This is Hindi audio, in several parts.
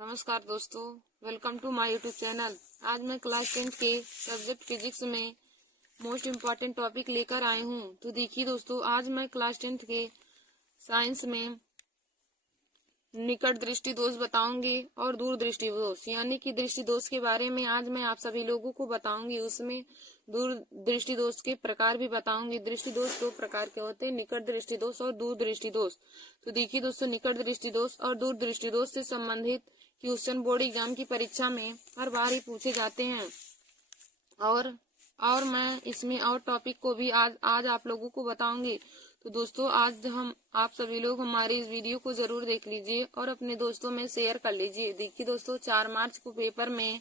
नमस्कार दोस्तों, welcome to my YouTube channel. आज मैं क्लास 10th के सब्जेक्ट फिजिक्स में मोस्ट इम्पॉर्टेंट टॉपिक लेकर आई हूँ। तो देखिए दोस्तों, आज मैं क्लास 10th के साइंस में निकट दृष्टि दोष बताऊंगी और दूर दृष्टि दोष यानी कि दृष्टि दोष के बारे में आज मैं आप सभी लोगों को बताऊंगी। उसमें दूर दृष्टि दोष के प्रकार भी बताऊंगी। दृष्टि दोष दो प्रकार के होते हैं, निकट दृष्टि दोष और दूर दृष्टि दोष। तो देखिए दोस्तों, निकट दृष्टि दोष और दूर दृष्टि दोष से संबंधित क्वेश्चन बोर्ड एग्जाम की परीक्षा में हर बार ही पूछे जाते हैं और मैं इसमें और टॉपिक को भी आज आप लोगों को बताऊंगी। तो दोस्तों, आज हम आप सभी लोग हमारे इस वीडियो को जरूर देख लीजिए और अपने दोस्तों में शेयर कर लीजिए। देखिए दोस्तों, 4 मार्च को पेपर में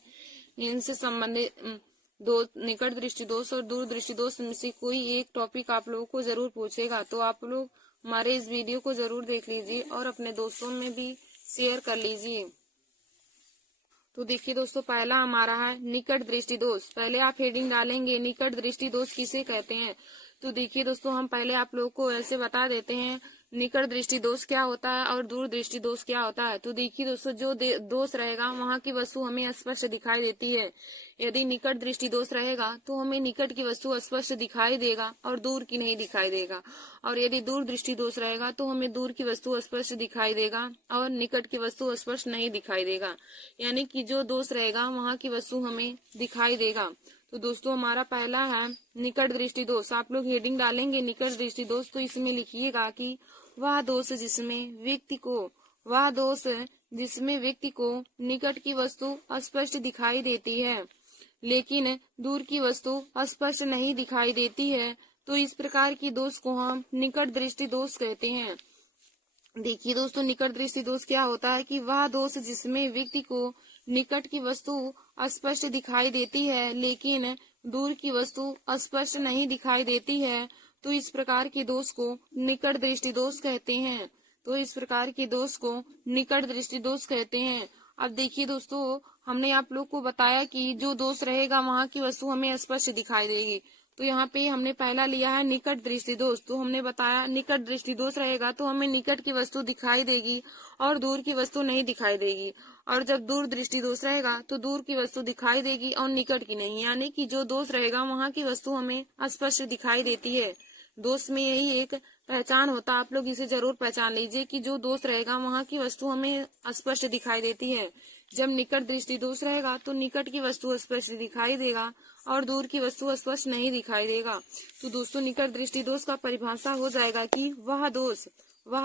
इनसे संबंधित दो निकट दृष्टि दोष और दूर दृष्टि दोष में से कोई एक टॉपिक आप लोगों को जरूर पूछेगा। तो आप लोग हमारे इस वीडियो को जरूर देख लीजिए और अपने दोस्तों में भी शेयर कर लीजिए। तो देखिए दोस्तों, पहला हमारा है निकट दृष्टि दोष। पहले आप हेडिंग डालेंगे निकट दृष्टि दोष किसे कहते हैं। तो देखिए दोस्तों, हम पहले आप लोगों को ऐसे बता देते हैं निकट दृष्टि दोष क्या होता है और दूर दृष्टि दोष क्या होता है। तो देखिए दोस्तों, जो दोष रहेगा वहाँ की वस्तु हमें स्पष्ट दिखाई देती है। यदि निकट दृष्टि दोष रहेगा तो हमें निकट की वस्तु स्पष्ट दिखाई देगा और दूर की नहीं दिखाई देगा। और यदि दूर दृष्टि दोष रहेगा तो हमें दूर की वस्तु स्पष्ट दिखाई देगा और निकट की वस्तु स्पष्ट नहीं दिखाई देगा। यानी कि जो दोष रहेगा वहाँ की वस्तु हमें दिखाई देगा। तो दोस्तों, हमारा पहला है निकट दृष्टि दोष। आप लोग हेडिंग डालेंगे निकट दृष्टि दोष, तो इसमें लिखिएगा कि वह दोष जिसमें व्यक्ति को निकट की वस्तु स्पष्ट दिखाई देती है लेकिन दूर की वस्तु स्पष्ट नहीं दिखाई देती है। तो इस प्रकार की दोष को हम निकट दृष्टि दोष कहते हैं। देखिए दोस्तों, निकट दृष्टि दोष क्या होता है कि वह दोष जिसमें व्यक्ति को निकट की वस्तु स्पष्ट दिखाई देती है लेकिन दूर की वस्तु स्पष्ट नहीं दिखाई देती है। तो इस प्रकार के दोष को निकट दृष्टि दोष कहते हैं। अब देखिए दोस्तों, हमने आप लोग को बताया कि जो दोष रहेगा वहाँ की वस्तु हमें स्पष्ट दिखाई देगी। तो यहाँ पे हमने पहला लिया है निकट दृष्टि दोष। तो हमने बताया निकट दृष्टि दोष रहेगा तो हमें निकट की वस्तु दिखाई देगी और दूर की वस्तु नहीं दिखाई देगी। और जब दूर दृष्टि दोष रहेगा तो दूर की वस्तु दिखाई देगी और निकट की नहीं। यानी कि जो दोष रहेगा वहाँ की वस्तु हमें स्पष्ट दिखाई देती है। दोष में यही एक पहचान होता है, आप लोग इसे जरूर पहचान लीजिए कि जो दोष रहेगा वहाँ की वस्तु हमें स्पष्ट दिखाई देती है। जब निकट दृष्टि दोष रहेगा तो निकट की वस्तु स्पष्ट दिखाई देगा और दूर की वस्तु स्पष्ट नहीं दिखाई देगा। तो दोस्तों, निकट दृष्टि दोष का परिभाषा हो जाएगा कि वह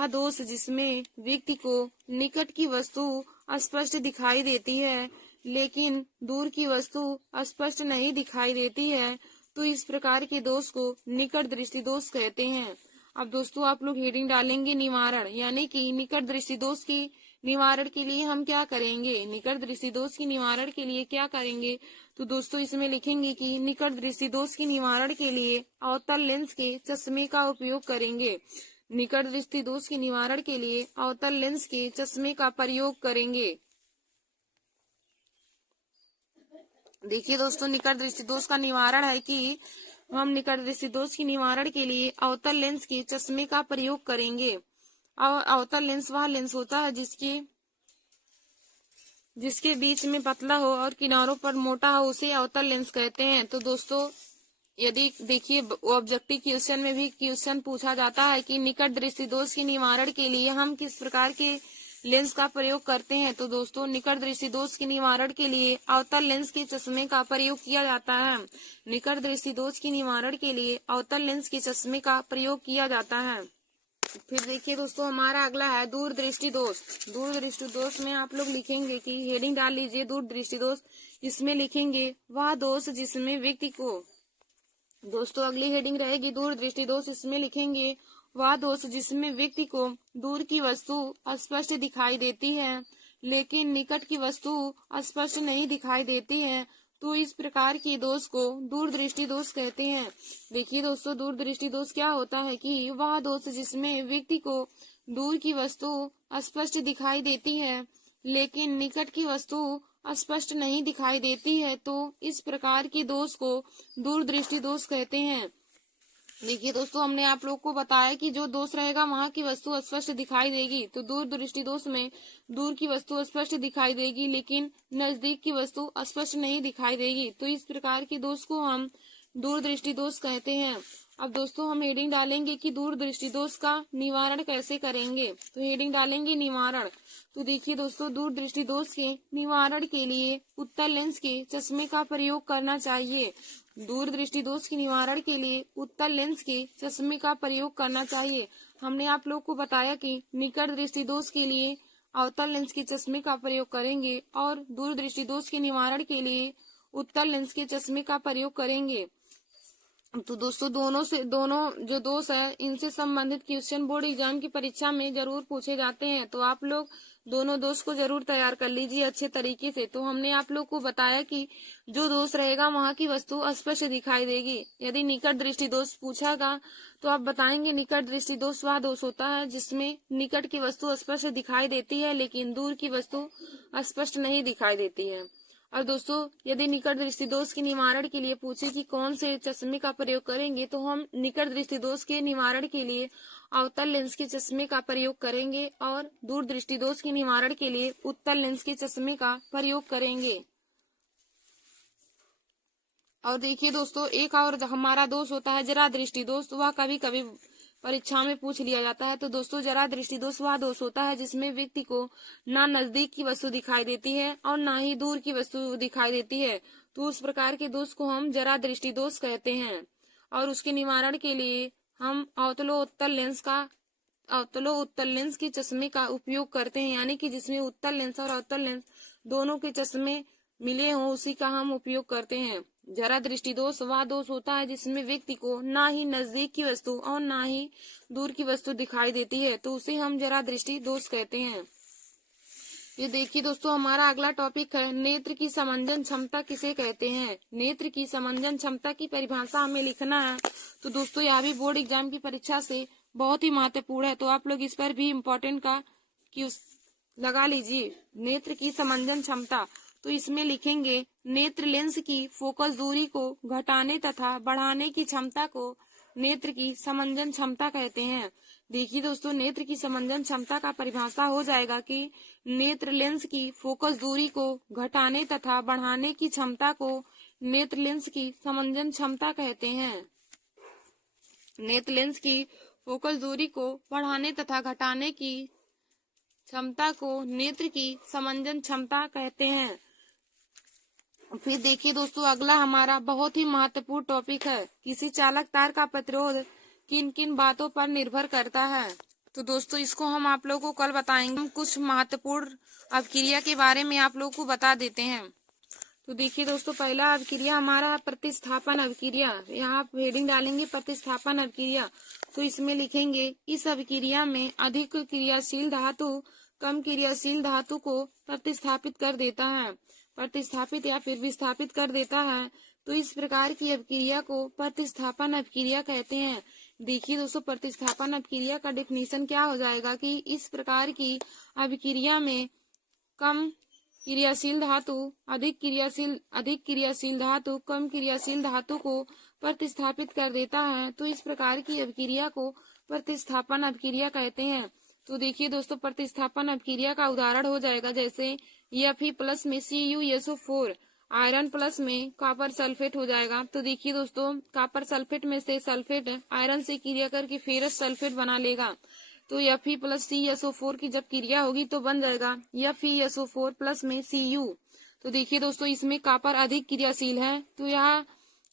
दोष जिसमें व्यक्ति को निकट की वस्तु स्पष्ट दिखाई देती है लेकिन दूर की वस्तु स्पष्ट नहीं दिखाई देती है। तो इस प्रकार के दोष को निकट दृष्टि दोष कहते हैं। अब दोस्तों, आप लोग हेडिंग डालेंगे निवारण, यानी कि निकट दृष्टि दोष की निवारण के लिए हम क्या करेंगे। निकट दृष्टि दोष की निवारण के लिए क्या करेंगे। तो दोस्तों, इसमें लिखेंगे कि निकट दृष्टि दोष की निवारण के लिए अवतल लेंस के चश्मे का उपयोग करेंगे। निकट दृष्टि दोष के निवारण के लिए अवतल लेंस के चश्मे का प्रयोग करेंगे। देखिए दोस्तों, निकट दृष्टि दोष का निवारण है कि हम निकट दृष्टि दोष के निवारण के लिए अवतल लेंस के चश्मे का प्रयोग करेंगे। और अवतल लेंस वह लेंस होता है जिसके बीच में पतला हो और किनारों पर मोटा हो, उसे अवतल लेंस कहते हैं। तो दोस्तों, यदि देखिए ऑब्जेक्टिव क्वेश्चन में भी क्वेश्चन पूछा जाता है कि निकट दृष्टि दोष के निवारण के लिए हम किस प्रकार के लेंस का प्रयोग करते हैं। तो दोस्तों, निकट दृष्टि दोष के निवारण के लिए अवतल लेंस के चश्मे का प्रयोग किया जाता है। निकट दृष्टि दोष के निवारण के लिए अवतल लेंस के चश्मे का प्रयोग किया जाता है। फिर देखिए दोस्तों, हमारा अगला है दूर दृष्टि दोष। दूर दृष्टि दोष में आप लोग लिखेंगे कि हेडिंग डाल लीजिए दूर दृष्टि दोष। इसमें लिखेंगे वह दोष जिसमें व्यक्ति को, दोस्तों अगली हेडिंग रहेगी दूर दृष्टि दोष। इसमें लिखेंगे वह दोष जिसमें व्यक्ति को दूर की वस्तु स्पष्ट दिखाई देती है लेकिन निकट की वस्तु स्पष्ट नहीं दिखाई देती है। तो इस प्रकार के दोष को दूर दृष्टि दोष कहते हैं। देखिए दोस्तों, दूर दृष्टि दोष क्या होता है कि वह दोष जिसमें व्यक्ति को दूर की वस्तु स्पष्ट दिखाई देती है लेकिन निकट की वस्तु स्पष्ट नहीं दिखाई देती है। तो इस प्रकार के दोष को दूर दृष्टि दोष कहते हैं। देखिए दोस्तों, हमने आप लोग को बताया कि जो दोष रहेगा वहां की वस्तु स्पष्ट दिखाई देगी। तो दूर दृष्टि दोष में दूर की वस्तु स्पष्ट दिखाई देगी, लेकिन नजदीक की वस्तु स्पष्ट नहीं दिखाई देगी। तो इस प्रकार के दोष को हम दूर दृष्टि दोष कहते हैं। अब दोस्तों हम हेडिंग डालेंगे कि दूर दृष्टि दोष का निवारण कैसे करेंगे। तो हेडिंग डालेंगे निवारण। तो देखिए दोस्तों, दूर दृष्टि दोष के निवारण के लिए उत्तल लेंस के चश्मे का प्रयोग करना चाहिए। दूर दृष्टि दोष के निवारण के लिए उत्तल लेंस के चश्मे का प्रयोग करना चाहिए। हमने आप लोग को बताया कि निकट दृष्टि दोष के लिए अवतल लेंस के चश्मे का प्रयोग करेंगे और दूर दृष्टि दोष के निवारण के लिए उत्तल लेंस के चश्मे का प्रयोग करेंगे। तो दोस्तों दोनों जो दोष है इनसे संबंधित क्वेश्चन बोर्ड एग्जाम की परीक्षा में जरूर पूछे जाते हैं। तो आप लोग दोनों दोष को जरूर तैयार कर लीजिए अच्छे तरीके से। तो हमने आप लोग को बताया कि जो दोष रहेगा वहां की वस्तु स्पष्ट दिखाई देगी। यदि निकट दृष्टि दोष पूछागा तो आप बताएंगे निकट दृष्टि दोष वह दोष होता है जिसमें निकट की वस्तु स्पष्ट दिखाई देती है लेकिन दूर की वस्तु स्पष्ट नहीं दिखाई देती है। और दोस्तों यदि निकट दृष्टि दोष के निवारण के लिए पूछे कि कौन से चश्मे का प्रयोग करेंगे तो हम निकट दृष्टि दोष के निवारण के लिए अवतल लेंस के चश्मे का प्रयोग करेंगे और दूर दृष्टि दोष के निवारण के लिए उत्तल लेंस के चश्मे का प्रयोग करेंगे। और देखिए दोस्तों, एक और हमारा दोष होता है जरा दृष्टि दोष। वह कभी कभी परीक्षा में पूछ लिया जाता है। तो दोस्तों जरा दृष्टि दोष वह दोष होता है जिसमें व्यक्ति को ना नजदीक की वस्तु दिखाई देती है और ना ही दूर की वस्तु दिखाई देती है। तो उस प्रकार के दोष को हम जरा दृष्टि दोष कहते हैं। और उसके निवारण के लिए हम अवतलो उत्तल लेंस के चश्मे का उपयोग करते हैं, यानी कि जिसमें उत्तल लेंस और अवतल लेंस दोनों के चश्मे मिले हों उसी का हम उपयोग करते हैं। जरा दृष्टि दोष वह दोष होता है जिसमें व्यक्ति को ना ही नजदीक की वस्तु और ना ही दूर की वस्तु दिखाई देती है, तो उसे हम जरा दृष्टि दोष कहते हैं। ये देखिए दोस्तों, हमारा अगला टॉपिक है नेत्र की समंजन क्षमता किसे कहते हैं। नेत्र की समंजन क्षमता की परिभाषा हमें लिखना है। तो दोस्तों यह भी बोर्ड एग्जाम की परीक्षा से बहुत ही महत्वपूर्ण है, तो आप लोग इस पर भी इम्पोर्टेंट का क्यूज लगा लीजिए। नेत्र की समंजन क्षमता, तो इसमें लिखेंगे नेत्र लेंस की फोकस दूरी को घटाने तथा बढ़ाने की क्षमता को नेत्र की समंजन क्षमता कहते हैं। देखिए दोस्तों, नेत्र की समंजन क्षमता का परिभाषा हो जाएगा कि नेत्र लेंस की फोकस दूरी को घटाने तथा बढ़ाने की क्षमता को नेत्र लेंस की समंजन क्षमता कहते हैं। नेत्र लेंस की फोकस दूरी को बढ़ाने तथा घटाने की क्षमता को नेत्र की समंजन क्षमता कहते हैं। फिर देखिए दोस्तों, अगला हमारा बहुत ही महत्वपूर्ण टॉपिक है किसी चालक तार का प्रतिरोध किन किन बातों पर निर्भर करता है। तो दोस्तों इसको हम आप लोगों को कल बताएंगे। हम कुछ महत्वपूर्ण अभिक्रिया के बारे में आप लोगों को बता देते हैं। तो देखिए दोस्तों, पहला अभिक्रिया हमारा है प्रतिस्थापन अभिक्रिया। यहाँ आप हेडिंग डालेंगे प्रतिस्थापन अभिक्रिया। तो इसमें लिखेंगे इस अभिक्रिया में अधिक क्रियाशील धातु कम क्रियाशील धातु को प्रतिस्थापित कर देता है, प्रतिस्थापित या फिर विस्थापित कर देता है। तो इस प्रकार की अभिक्रिया को प्रतिस्थापन अभिक्रिया कहते हैं। देखिए दोस्तों, प्रतिस्थापन अभिक्रिया का डेफिनेशन क्या हो जाएगा कि इस प्रकार की अभिक्रिया में कम क्रियाशील धातु अधिक क्रियाशील धातु कम क्रियाशील धातु को प्रतिस्थापित कर देता है। तो इस प्रकार की अभिक्रिया को प्रतिस्थापन अभिक्रिया कहते हैं। तो देखिए दोस्तों, प्रतिस्थापन अभिक्रिया का उदाहरण हो जाएगा जैसे Fe+ में CuSO4, आयरन प्लस में कॉपर सल्फेट हो जाएगा। तो देखिए दोस्तों, कॉपर सल्फेट में से सल्फेट आयरन से क्रिया करके फेरस सल्फेट बना लेगा। तो Fe+ CSO4 की जब क्रिया होगी तो बन जाएगा FeSO4+ में Cu। तो देखिए दोस्तों, इसमें कॉपर अधिक क्रियाशील है, तो यहाँ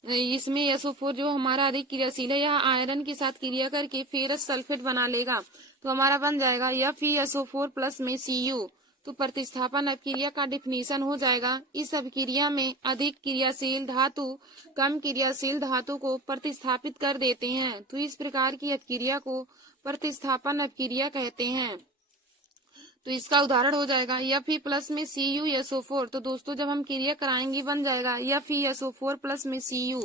इसमें SO4 जो हमारा अधिक क्रियाशील है यह आयरन के साथ क्रिया करके फेरस सल्फेट बना लेगा। तो हमारा बन जाएगा FeSO4+ में Cu। तो प्रतिस्थापन अभिक्रिया का डेफिनेशन हो जाएगा इस अभिक्रिया में अधिक क्रियाशील धातु कम क्रियाशील धातु को प्रतिस्थापित कर देते हैं। तो इस प्रकार की अभिक्रिया को प्रतिस्थापन अभिक्रिया कहते हैं। तो इसका उदाहरण हो जाएगा Fe+ में CuSO4। तो दोस्तों जब हम क्रिया कराएंगे बन जाएगा FeSO4+ में Cu।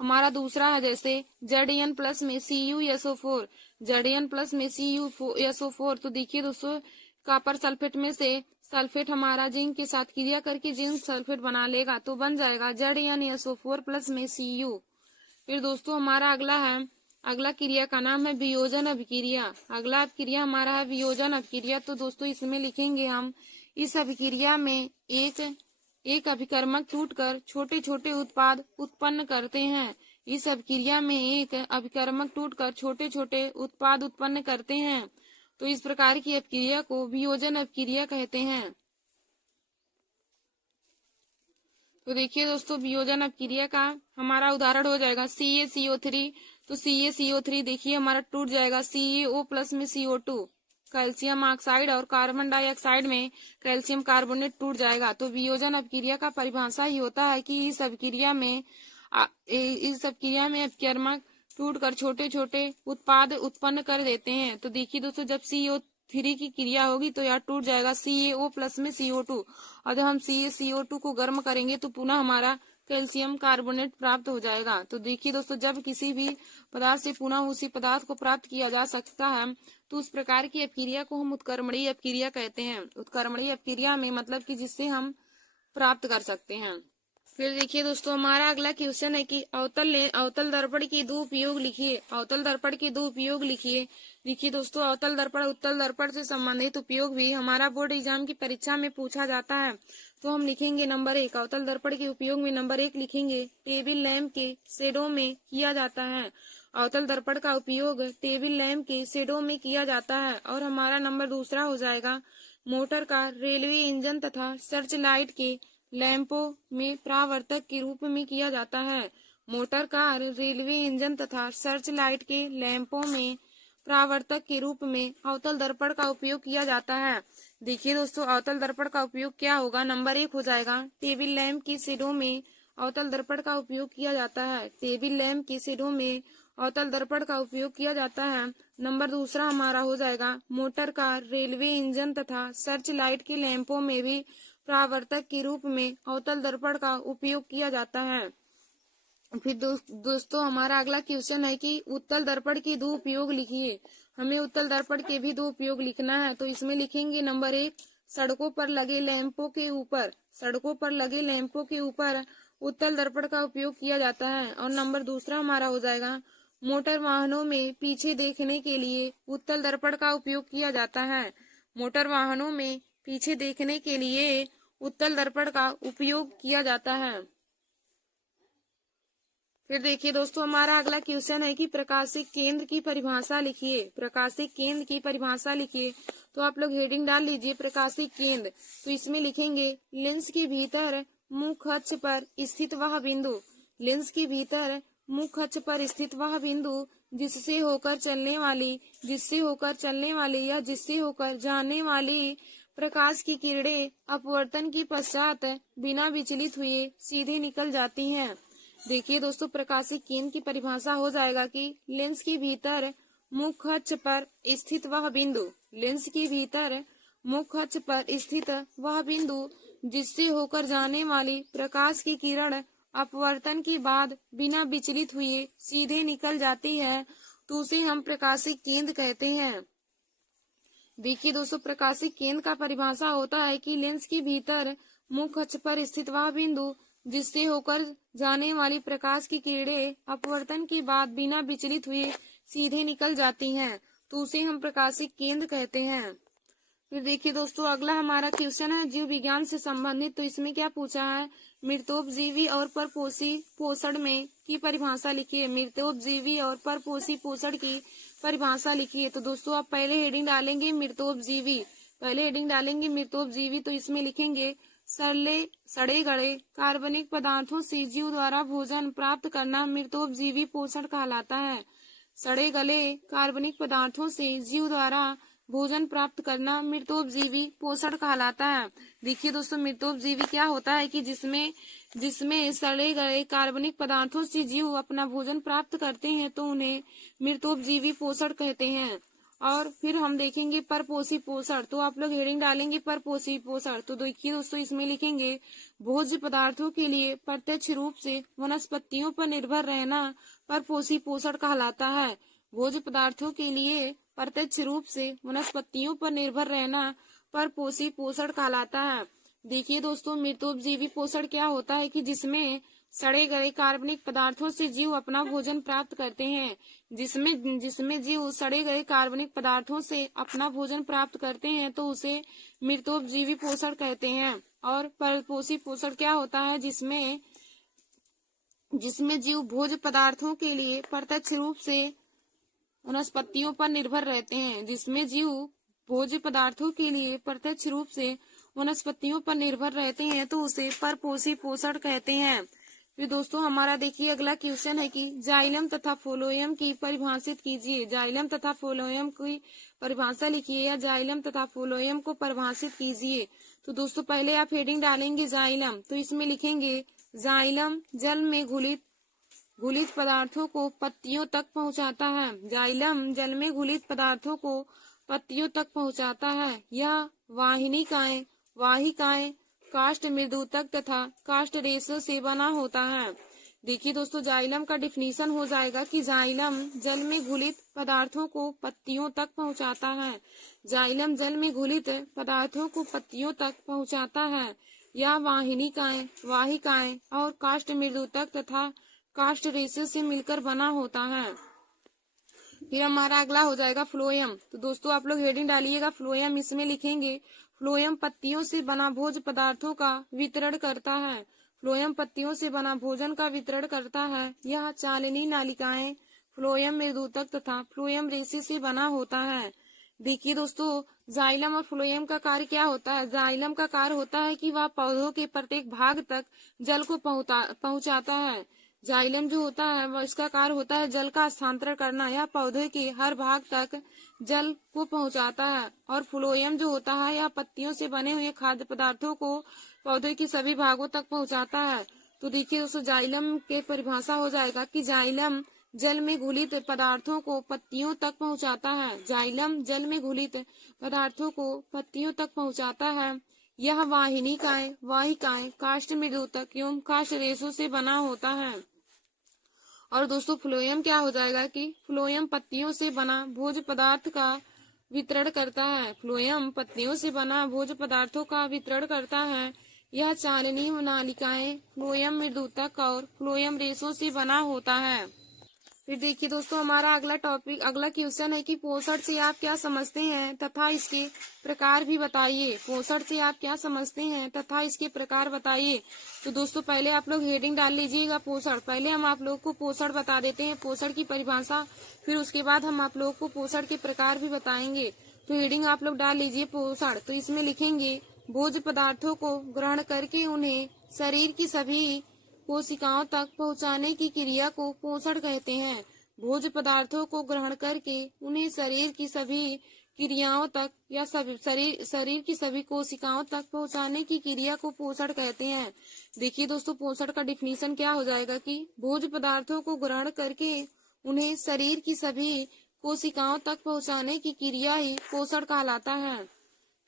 हमारा दूसरा है जैसे Zn+ में CuSO4, Zn+ में CuSO4। तो देखिए दोस्तों, कॉपर सल्फेट में से सल्फेट हमारा जिंक के साथ क्रिया करके जिंक सल्फेट बना लेगा। तो बन जाएगा ZnSO4+ में Cu। फिर दोस्तों हमारा अगला है अगला क्रिया का नाम है वियोजन अभिक्रिया। अगला अभिक्रिया हमारा है वियोजन अभिक्रिया। तो दोस्तों इसमें लिखेंगे हम, इस अभिक्रिया में एक अभिकर्मक टूटकर छोटे छोटे उत्पाद उत्पन्न करते हैं। इस अभिक्रिया में एक अभिकर्मक टूटकर छोटे छोटे उत्पाद उत्पन्न करते हैं। तो इस प्रकार की अभिक्रिया को वियोजन अभिक्रिया कहते हैं। तो देखिए दोस्तों, वियोजन अभिक्रिया का हमारा उदाहरण हो जाएगा CaCO3। तो CaCO3 देखिए हमारा टूट जाएगा CaO प्लस में CO2, कैल्शियम ऑक्साइड और कार्बन डाइऑक्साइड में कैल्शियम कार्बोनेट टूट जाएगा। तो वियोजन अभिक्रिया का परिभाषा ही होता है कि इस अभिक्रिया में अभिकर्मक टूटकर छोटे छोटे उत्पाद उत्पन्न कर देते हैं। तो देखिए दोस्तों, जब CO3 की क्रिया होगी तो यहाँ टूट जाएगा CaO प्लस में CO2, और जब हम CaCO2 को गर्म करेंगे तो पुनः हमारा कैल्शियम कार्बोनेट प्राप्त हो जाएगा। तो देखिए दोस्तों, जब किसी भी पदार्थ से पुनः उसी पदार्थ को प्राप्त किया जा सकता है तो उस प्रकार की अपक्रिया को हम उत्क्रमणीय अपक्रिया कहते हैं। उत्क्रमणीय अपक्रिया में मतलब कि जिससे हम प्राप्त कर सकते हैं। फिर देखिए दोस्तों, हमारा अगला क्वेश्चन है कि अवतल दर्पण के दो उपयोग लिखिए। अवतल दर्पण के दो उपयोग लिखिए। देखिए दोस्तों, अवतल दर्पण उत्तल दर्पण से संबंधित उपयोग भी हमारा बोर्ड एग्जाम की परीक्षा में पूछा जाता है। तो हम लिखेंगे नंबर 1, अवतल दर्पण के उपयोग में नंबर 1 लिखेंगे, टेबल लैंप के शेडो में किया जाता है। अवतल दर्पण का उपयोग टेबल लैंप के शेडो में किया जाता है। और हमारा नंबर दूसरा हो जाएगा, मोटर कार, रेलवे इंजन तथा सर्च लाइट के लैंपों में परावर्तक के रूप में किया जाता है। मोटर कार, रेलवे इंजन तथा सर्च लाइट के लैंपों में परावर्तक के रूप में अवतल दर्पण का उपयोग किया जाता है। देखिए दोस्तों, अवतल दर्पण का उपयोग क्या होगा, नंबर 1 हो जाएगा, टेबल लैंप की शेडो में अवतल दर्पण का उपयोग किया जाता है। टेबल लैंप की शेडो में अवतल दर्पण का उपयोग किया जाता है। नंबर दूसरा हमारा हो जाएगा, मोटर कार, रेलवे इंजन तथा सर्च लाइट के लैंपों में भी परावर्तक के रूप में अवतल दर्पण का उपयोग किया जाता है। फिर दोस्तों हमारा अगला क्वेश्चन है कि उत्तल दर्पण के दो उपयोग लिखिए। हमें उत्तल दर्पण के भी दो उपयोग लिखना है। तो इसमें लिखेंगे नंबर 1, सड़कों पर लगे लैंपों के ऊपर उत्तल दर्पण का उपयोग किया जाता है। और नंबर दूसरा हमारा हो जाएगा, मोटर वाहनों में पीछे देखने के लिए उत्तल दर्पण का उपयोग किया जाता है। मोटर वाहनों में पीछे देखने के लिए उत्तल दर्पण का उपयोग किया जाता है। फिर देखिए दोस्तों, हमारा अगला क्वेश्चन है कि प्रकाशिक केंद्र की परिभाषा लिखिए। प्रकाशिक केंद्र की परिभाषा लिखिए। तो आप लोग हेडिंग डाल लीजिए प्रकाशिक केंद्र। तो इसमें लिखेंगे, लेंस के भीतर मुख्य अक्ष पर स्थित वह बिंदु, लेंस के भीतर मुख्य अक्ष पर स्थित वह बिंदु जिससे होकर चलने वाली या जिससे होकर जाने वाली प्रकाश की किरणें अपवर्तन के पश्चात बिना विचलित हुए सीधे निकल जाती हैं। देखिए दोस्तों, प्रकाशिक केंद्र की परिभाषा हो जाएगा कि लेंस के भीतर मुख्य अक्ष पर स्थित वह बिंदु, लेंस के भीतर मुख्य अक्ष पर स्थित वह बिंदु जिससे होकर जाने वाली प्रकाश की किरण अपवर्तन के बाद बिना विचलित हुए सीधे निकल जाती है, तो उसे हम प्रकाशिक केंद्र कहते हैं। देखिए दोस्तों, प्रकाशिक केंद्र का परिभाषा होता है कि लेंस के भीतर मुख्य अक्ष पर स्थित वह बिंदु जिससे होकर जाने वाली प्रकाश की किरणें अपवर्तन के बाद बिना विचलित हुए सीधे निकल जाती हैं, तो उसे हम प्रकाशिक केंद्र कहते हैं। फिर देखिए दोस्तों, अगला हमारा क्वेश्चन है जीव विज्ञान से संबंधित। तो इसमें क्या पूछा है, मृतोपजीवी और परपोषी पोषण में की परिभाषा लिखिए। मृतोपजीवी और परपोषी पोषण की परिभाषा लिखिए। तो दोस्तों आप पहले हेडिंग डालेंगे मृतोपजीवी, तो इसमें लिखेंगे, सड़े गले कार्बनिक पदार्थों से जीव द्वारा भोजन प्राप्त करना मृतोपजीवी पोषण कहलाता है। सड़े गले कार्बनिक पदार्थों से जीव द्वारा भोजन प्राप्त करना मृतोपजीवी पोषण कहलाता है। देखिए दोस्तों, मृतोपजीवी क्या होता है कि जिसमें सड़े गए कार्बनिक पदार्थों से जीव अपना भोजन प्राप्त करते हैं, तो उन्हें मृतोपजीवी पोषण कहते हैं। और फिर हम देखेंगे परपोषी पोषण। तो आप लोग हेडिंग डालेंगे परपोषी पोषण। तो देखिए दोस्तों, इसमें लिखेंगे, भोज्य पदार्थों के लिए प्रत्यक्ष रूप से वनस्पतियों पर निर्भर रहना परपोषी पोषण कहलाता है। भोज्य पदार्थों के लिए प्रत्यक्ष रूप से वनस्पतियों पर निर्भर रहना परपोषी पोषण कहलाता है। देखिए दोस्तों, मृतोपजीवी पोषण क्या होता है कि जिसमें सड़े गए कार्बनिक पदार्थों से जीव अपना भोजन प्राप्त करते हैं। जिसमें जिसमें जीव सड़े गए कार्बनिक पदार्थों से अपना भोजन प्राप्त करते हैं तो उसे मृतोपजीवी पोषण कहते हैं। और परपोषी पोषण क्या होता है, जिसमें जिसमें जीव भोज्य पदार्थों के लिए प्रत्यक्ष रूप से वनस्पतियों पर निर्भर रहते हैं। जिसमें जीव भोज्य पदार्थों के लिए प्रत्यक्ष रूप से वनस्पतियों पर निर्भर रहते हैं तो उसे परपोषी पोषण कहते हैं। फिर दोस्तों हमारा देखिए अगला क्वेश्चन है कि जाइलम तथा फ्लोएम की परिभाषित कीजिए। जाइलम तथा फ्लोएम की परिभाषा लिखिए या जाइलम तथा फ्लोएम को परिभाषित कीजिए। तो दोस्तों पहले आप हेडिंग डालेंगे जाइलम, तो इसमें लिखेंगे जाइलम जल में घुलित पदार्थों को पत्तियों तक पहुंचाता है। जाइलम जल में घुलित पदार्थों को पत्तियों तक पहुंचाता है। यह वाहिकाएं काष्ठ मृदुतक तथा काष्ठ रेशों से बना होता है। देखिए दोस्तों जाइलम का डिफिनीशन हो जाएगा कि जाइलम जल में घुलित पदार्थों को पत्तियों तक पहुंचाता है। जाइलम जल में घुलित पदार्थों को पत्तियों तक पहुंचाता है। यह वाहिकाएं और काष्ठ मृदुतक तथा काष्ठ रेशे से मिलकर बना होता है। फिर हमारा अगला हो जाएगा फ्लोएम। तो दोस्तों आप लोग हेडिंग डालिएगा फ्लोएम, इसमें लिखेंगे फ्लोएम पत्तियों से बना भोज्य पदार्थों का वितरण करता है। फ्लोएम पत्तियों से बना भोजन का वितरण करता है। यह चालनी नालिकाएं फ्लोएम मृदुतक तथा फ्लोएम रेशे से बना होता है। देखिए दोस्तों जाइलम और फ्लोएम का कार्य क्या होता है। जाइलम का कार्य होता है कि वह पौधों के प्रत्येक भाग तक जल को पहुंचाता है। जाइलम जो होता है वह इसका कार्य होता है जल का स्थानांतरण करना। यह पौधे के हर भाग तक जल को पहुंचाता है। और फ्लोएम जो होता है यह पत्तियों से बने हुए खाद्य पदार्थों को पौधे के सभी भागों तक पहुंचाता है। तो देखिए दोस्तों जाइलम के परिभाषा हो जाएगा कि जाइलम जल में घुलित पदार्थों को पत्तियों तक पहुंचाता है। जाइलम जल में घुलित पदार्थों को पत्तियों तक पहुंचाता है। यह वाहिकाएं काष्ठ मृदुतक एवं काष्ठ रेशों से बना होता है। और दोस्तों फ्लोएम क्या हो जाएगा कि फ्लोएम पत्तियों से बना भोज्य पदार्थ का वितरण करता है। फ्लोएम पत्तियों से बना भोज्य पदार्थों का वितरण करता है। यह चालनी नालिकाएं फ्लोएम मृदुतक और फ्लोएम रेशों से बना होता है। फिर देखिए दोस्तों हमारा अगला क्वेश्चन है कि पोषण से आप क्या समझते हैं तथा इसके प्रकार भी बताइए। पोषण से आप क्या समझते हैं तथा इसके प्रकार बताइए। तो दोस्तों पहले आप लोग हेडिंग डाल लीजिएगा पोषण। पहले हम आप लोग को पोषण बता देते हैं, पोषण की परिभाषा, फिर उसके बाद हम आप लोग को पोषण के प्रकार भी बताएंगे। तो हेडिंग आप लोग डाल लीजिए पोषण। तो इसमें लिखेंगे भोज्य पदार्थों को ग्रहण करके उन्हें शरीर की सभी कोशिकाओं तक पहुंचाने की क्रिया को पोषण कहते हैं। भोज्य पदार्थों को ग्रहण करके उन्हें शरीर की सभी क्रियाओं तक या शरीर की सभी कोशिकाओं तक पहुंचाने की क्रिया को पोषण कहते हैं। देखिए दोस्तों पोषण का डिफिनीशन क्या हो जाएगा कि भोज्य पदार्थों को ग्रहण करके उन्हें शरीर की सभी कोशिकाओं तक पहुंचाने की क्रिया ही पोषण कहलाता है।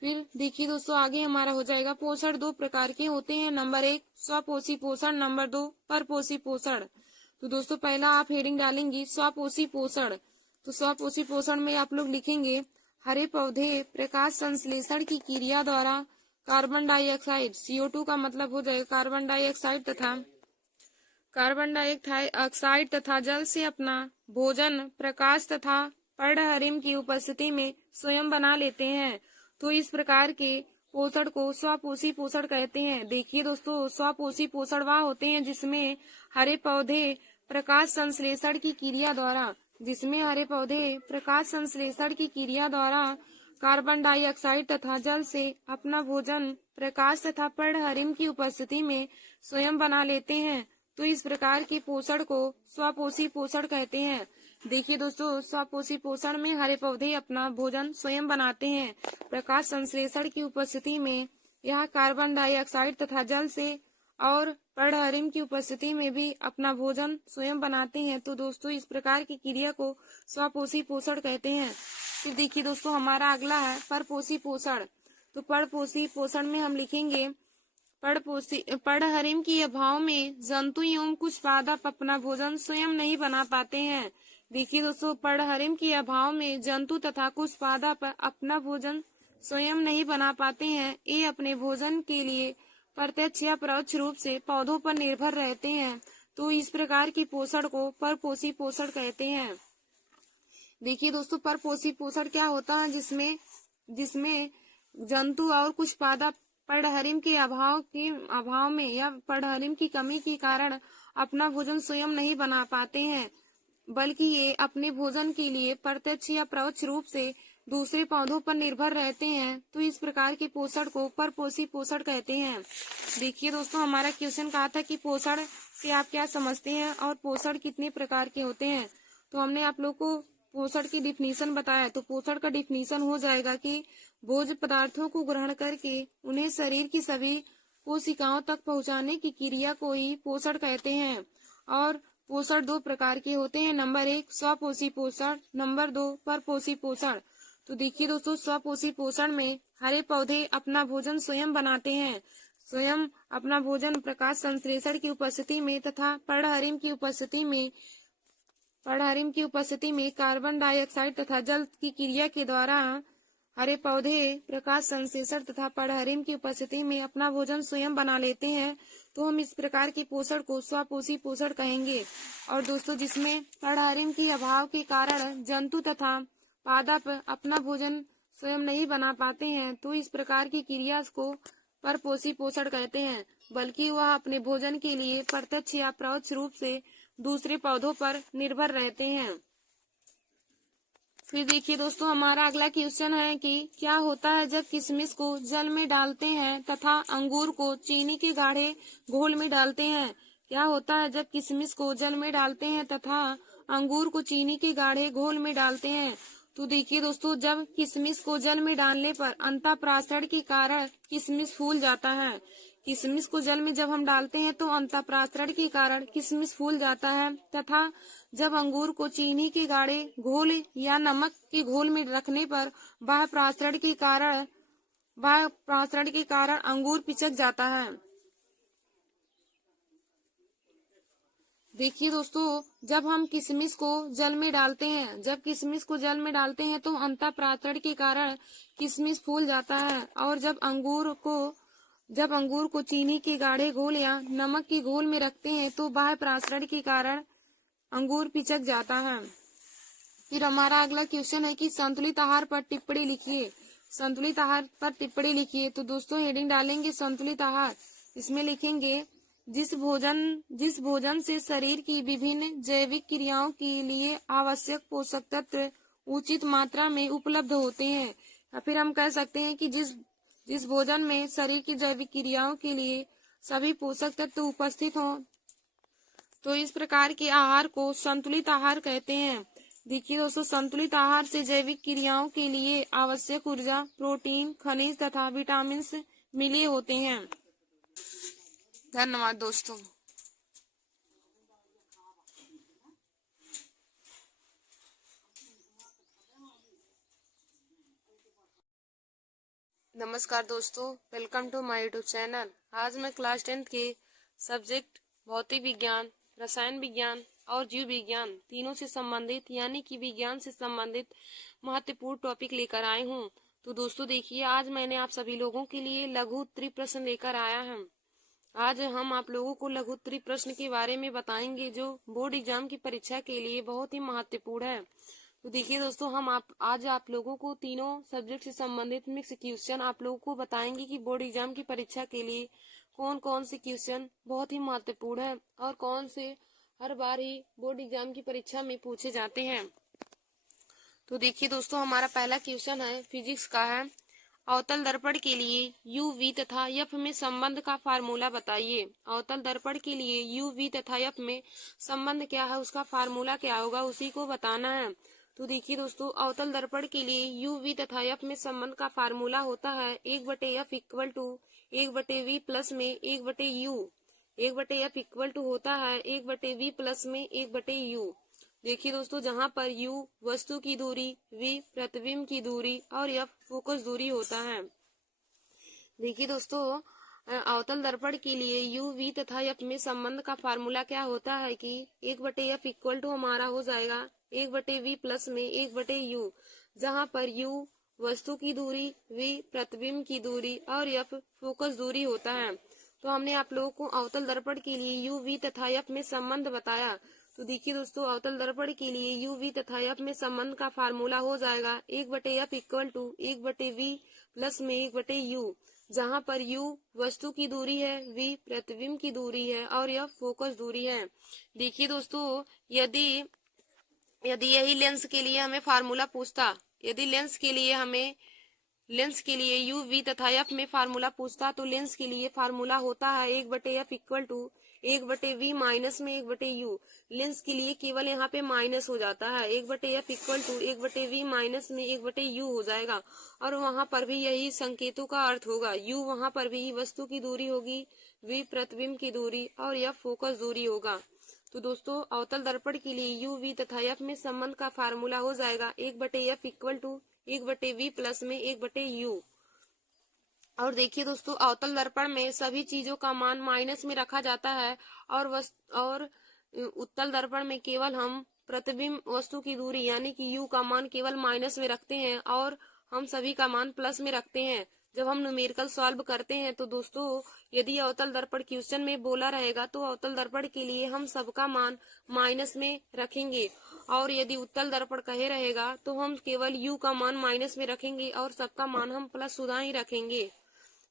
फिर देखिए दोस्तों आगे हमारा हो जाएगा पोषण दो प्रकार के होते हैं। नंबर 1 स्वपोषी पोषण, नंबर 2 परपोषी पोषण। तो दोस्तों पहला आप हेडिंग डालेंगे स्वपोषी पोषण। तो स्वपोषी पोषण में आप लोग लिखेंगे हरे पौधे प्रकाश संश्लेषण की क्रिया द्वारा कार्बन डाइऑक्साइड CO2 का मतलब हो जाएगा कार्बन डाइऑक्साइड तथा जल से अपना भोजन प्रकाश तथा पर्णहरिम की उपस्थिति में स्वयं बना लेते हैं। तो इस प्रकार के पोषण को स्वपोषी पोषण कहते हैं। देखिए दोस्तों स्वपोषी पोषण वह होते हैं जिसमें हरे पौधे प्रकाश संश्लेषण की क्रिया द्वारा कार्बन डाइऑक्साइड तथा जल से अपना भोजन प्रकाश तथा पर्णहरिम की उपस्थिति में स्वयं बना लेते हैं। तो इस प्रकार के पोषण को स्वपोषी पोषण कहते हैं। देखिए दोस्तों स्वपोषी पोषण में हरे पौधे अपना भोजन स्वयं बनाते हैं। प्रकाश संश्लेषण की उपस्थिति में यह कार्बन डाइऑक्साइड तथा जल से और पर्णहरिम की उपस्थिति में भी अपना भोजन स्वयं बनाते हैं। तो दोस्तों इस प्रकार की क्रिया को स्वपोषी पोषण कहते हैं। फिर देखिए दोस्तों हमारा अगला है परपोषी पोषण। तो परपोषी पोषण में हम लिखेंगे पर्णहरिम के अभाव में जंतु एवं कुछ पादप अपना भोजन स्वयं नहीं बना पाते हैं। देखिए दोस्तों पर्णहरिम के अभाव में जंतु तथा कुछ पादप अपना भोजन स्वयं नहीं बना पाते हैं। ये अपने भोजन के लिए प्रत्यक्ष या परोक्ष रूप से पौधों पर निर्भर रहते हैं, तो इस प्रकार की पोषण को परपोषी पोषण कहते हैं। देखिए दोस्तों, परपोषी पोषण क्या होता है, जिसमें जिसमें जंतु और कुछ पादप पर्णहरिम के अभाव में या पर्णहरिम की कमी के कारण अपना भोजन स्वयं नहीं बना पाते हैं, बल्कि ये अपने भोजन के लिए प्रत्यक्ष या परोक्ष रूप से दूसरे पौधों पर निर्भर रहते हैं, तो इस प्रकार के पोषण को परपोषी पोषण कहते हैं। देखिए दोस्तों, हमारा क्वेश्चन कहा था कि पोषण से आप क्या समझते हैं और पोषण कितने प्रकार के होते हैं। तो हमने आप लोग को पोषण की डिफिनीशन बताया। तो पोषण का डिफिनीशन हो जाएगा कि भोज्य पदार्थों को ग्रहण करके उन्हें शरीर की सभी कोशिकाओं तक पहुंचाने की क्रिया को ही पोषण कहते हैं। और पोषण दो प्रकार के होते हैं, नंबर 1 स्वपोषी पोषण, नंबर 2 परपोषी पोषण। तो देखिए दोस्तों, स्वपोषी पोषण में हरे पौधे अपना भोजन स्वयं बनाते हैं, स्वयं अपना भोजन प्रकाश संश्लेषण की उपस्थिति में तथा पर्णहरिम की उपस्थिति में कार्बन डाइऑक्साइड तथा जल की क्रिया के द्वारा हरे पौधे प्रकाश संश्लेषण तथा पर्णहरिम की उपस्थिति में अपना भोजन स्वयं बना लेते हैं, तो हम इस प्रकार के पोषण को स्वपोषी पोषण कहेंगे। और दोस्तों, जिसमें पर्णहरिम के अभाव के कारण जंतु तथा पादप अपना भोजन स्वयं नहीं बना पाते हैं, तो इस प्रकार की क्रिया को परपोषी पोषण कहते हैं, बल्कि वह अपने भोजन के लिए प्रत्यक्ष या परोक्ष रूप से दूसरे पौधों पर निर्भर रहते हैं। फिर देखिए दोस्तों, हमारा अगला क्वेश्चन है कि क्या होता है जब किशमिश को जल में डालते हैं तथा अंगूर को चीनी के गाढ़े घोल में डालते हैं। क्या होता है जब किशमिश को जल में डालते हैं तथा अंगूर को चीनी के गाढ़े घोल में डालते हैं। तो देखिए दोस्तों, जब किशमिश को जल में डालने पर अंतःप्रासरण के कारण किशमिश फूल जाता है। किशमिश को जल में जब हम डालते हैं तो अंतःप्रासरण के कारण किशमिश फूल जाता है, तथा जब अंगूर को चीनी के गाढ़े घोल या नमक के घोल में रखने पर बाह्य प्रासरण के कारण अंगूर पिचक जाता है। देखिए दोस्तों, जब हम किशमिश को जल में डालते हैं तो अंतःप्रासरण के कारण किशमिश फूल जाता है, और जब अंगूर को चीनी के गाढ़े घोल या नमक के घोल में रखते हैं तो बाह्य प्रासरण के कारण अंगूर पिचक जाता है। फिर हमारा अगला क्वेश्चन है कि संतुलित आहार पर टिप्पणी लिखिए। संतुलित आहार पर टिप्पणी लिखिए। तो दोस्तों, हेडिंग डालेंगे संतुलित आहार। इसमें लिखेंगे जिस भोजन से शरीर की विभिन्न जैविक क्रियाओं के लिए आवश्यक पोषक तत्व उचित मात्रा में उपलब्ध होते हैं। या फिर हम कह सकते हैं कि जिस भोजन में शरीर की जैविक क्रियाओं के लिए सभी पोषक तत्व उपस्थित हों, तो इस प्रकार के आहार को संतुलित आहार कहते हैं। देखिए दोस्तों, संतुलित आहार से जैविक क्रियाओं के लिए आवश्यक ऊर्जा, प्रोटीन, खनिज तथा विटामिन मिले होते हैं। धन्यवाद दोस्तों। नमस्कार दोस्तों, welcome to my YouTube channel. आज मैं क्लास 10th के सब्जेक्ट भौतिक विज्ञान, रसायन विज्ञान और जीव विज्ञान तीनों से संबंधित यानी कि विज्ञान से संबंधित महत्वपूर्ण टॉपिक लेकर आई हूँ। तो दोस्तों देखिए, आज मैंने आप सभी लोगों के लिए लघु उत्तरीय प्रश्न लेकर आया हूँ। आज हम आप लोगों को लघु उत्तरीय प्रश्न के बारे में बताएंगे जो बोर्ड एग्जाम की परीक्षा के लिए बहुत ही महत्वपूर्ण है। तो देखिए दोस्तों, हम आज आप लोगों को तीनों सब्जेक्ट से संबंधित मिक्स क्वेश्चन आप लोगों को बताएंगे कि बोर्ड एग्जाम की परीक्षा के लिए कौन कौन से क्वेश्चन बहुत ही महत्वपूर्ण है और कौन से हर बार ही बोर्ड एग्जाम की परीक्षा में पूछे जाते हैं। तो देखिए दोस्तों, हमारा पहला क्वेश्चन है फिजिक्स का है। अवतल दर्पण के लिए यू वी तथा एफ में संबंध का फार्मूला बताइए। अवतल दर्पण के लिए यू वी तथा एफ में संबंध क्या है, उसका फार्मूला क्या होगा, उसी को बताना है। तो देखिए दोस्तों, अवतल दर्पण के लिए यू वी तथा एफ में संबंध का फार्मूला होता है 1/f equal to 1/v plus में 1/u। 1/f इक्वल टू होता है 1/v प्लस में 1/u। देखिए दोस्तों, जहाँ पर u वस्तु की दूरी, v प्रतिबिंब की दूरी और f फोकस दूरी होता है। देखिए दोस्तों, अवतल दर्पण के लिए u v तथा f में संबंध का फार्मूला क्या होता है कि 1/f इक्वल टू हमारा हो जाएगा 1/v प्लस में 1/u, जहाँ पर u वस्तु की दूरी, v प्रतिबिंब की दूरी और f फोकस दूरी होता है। तो हमने आप लोगों को अवतल दर्पण के लिए यू वी तथा एफ में संबंध बताया। तो देखिए दोस्तों, अवतल दर्पण के लिए यू वी तथा एफ में संबंध का फार्मूला हो जाएगा 1/f equal to 1/v plus में 1/u, जहाँ पर u वस्तु की दूरी है, v प्रतिबिंब की दूरी है और f फोकस दूरी है। देखिए दोस्तों, यदि यदि यही लेंस के लिए हमें फार्मूला पूछता, यदि लेंस के लिए यू वी तथा एफ में फार्मूला पूछता, तो लेंस के लिए फार्मूला होता है 1/f equal to 1/v minus में 1/u। लेंस के लिए केवल यहाँ पे माइनस हो जाता है, 1/f equal to 1/v minus में 1/u हो जाएगा। और वहां पर भी यही संकेतों का अर्थ होगा, u वहां पर भी वस्तु की दूरी होगी, v प्रतिबिंब की दूरी और f फोकस दूरी होगा। तो दोस्तों, अवतल दर्पण के लिए यू वी तथा एफ में संबंध का फार्मूला हो जाएगा 1/f equal to 1/v plus में 1/u। और देखिए दोस्तों, अवतल दर्पण में सभी चीजों का मान माइनस में रखा जाता है और उत्तल दर्पण में केवल हम प्रतिबिंब वस्तु की दूरी यानी कि u का मान केवल माइनस में रखते हैं और हम सभी का मान प्लस में रखते हैं। जब हम न्यूमेरिकल सॉल्व करते हैं तो दोस्तों, यदि अवतल दर्पण क्वेश्चन में बोला रहेगा तो अवतल दर्पण के लिए हम सबका मान माइनस में रखेंगे, और यदि उत्तल दर्पण कहे रहेगा तो हम केवल u का मान माइनस में रखेंगे और सबका मान हम प्लस सुधा ही रखेंगे।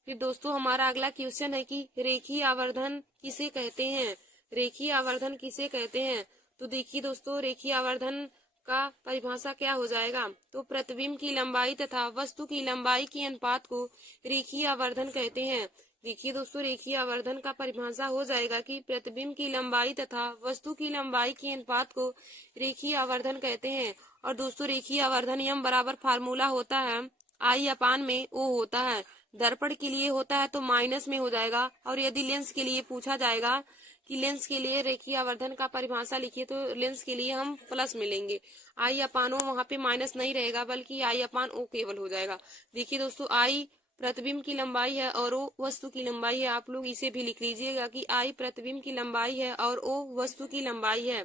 फिर दोस्तों, हमारा अगला क्वेश्चन है कि रेखीय आवर्धन किसे कहते हैं। रेखीय आवर्धन किसे कहते हैं? तो देखिए दोस्तों, रेखीय आवर्धन का परिभाषा क्या हो जाएगा, तो प्रतिबिंब की लंबाई तथा वस्तु की लंबाई के अनुपात को रेखीय आवर्धन कहते हैं। देखिए दोस्तों, रेखीय आवर्धन का परिभाषा हो जाएगा कि प्रतिबिंब की लंबाई तथा वस्तु की लंबाई के अनुपात को रेखीय आवर्धन कहते हैं। और दोस्तों, रेखीय आवर्धन यम बराबर फार्मूला होता है आई अपान में ओ होता है। दर्पण के लिए होता है तो माइनस में हो जाएगा, और यदि लेंस के लिए पूछा जाएगा कि लेंस के लिए रेखीय आवर्धन का परिभाषा लिखिए, तो लेंस के लिए हम प्लस मिलेंगे। आई अपान ओ वहां पे माइनस नहीं रहेगा, बल्कि आई अपान ओ केवल हो जाएगा। देखिए दोस्तों, आई प्रतिबिंब की लंबाई है और ओ वस्तु की लंबाई है। आप लोग इसे भी लिख लीजिएगा कि आई प्रतिबिंब की लंबाई है और ओ वस्तु की लंबाई है।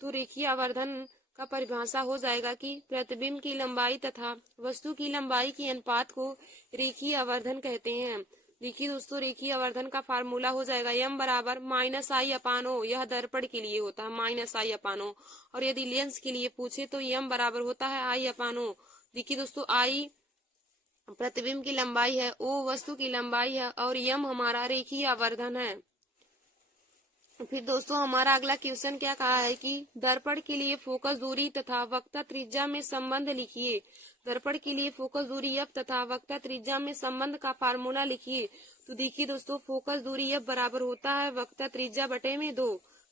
तो रेखीय आवर्धन का परिभाषा हो जाएगा कि प्रतिबिंब की लंबाई तथा वस्तु की लंबाई के अनुपात को रेखीय आवर्धन कहते हैं। देखिए दोस्तों, रेखीय आवर्धन का फार्मूला हो जाएगा यम बराबर माइनस आई अपान ओ, यह दर्पण के लिए होता है माइनस आई अपान ओ, और यदि लेंस के लिए पूछे तो यम बराबर होता है आई अपान ओ। देखिए दोस्तों, आई प्रतिबिंब की लंबाई है, ओ वस्तु की लंबाई है और यम हमारा रेखीय आवर्धन है। फिर दोस्तों, हमारा अगला क्वेश्चन क्या कहा है कि दर्पण के लिए फोकस दूरी तथा वक्रता त्रिज्या में संबंध लिखिए। दर्पण के लिए फोकस दूरी एफ तथा वक्रता त्रिज्या में संबंध का फार्मूला लिखिए। तो देखिए दोस्तों, फोकस दूरी एफ बराबर होता है वक्रता त्रिज्या बटे में 2।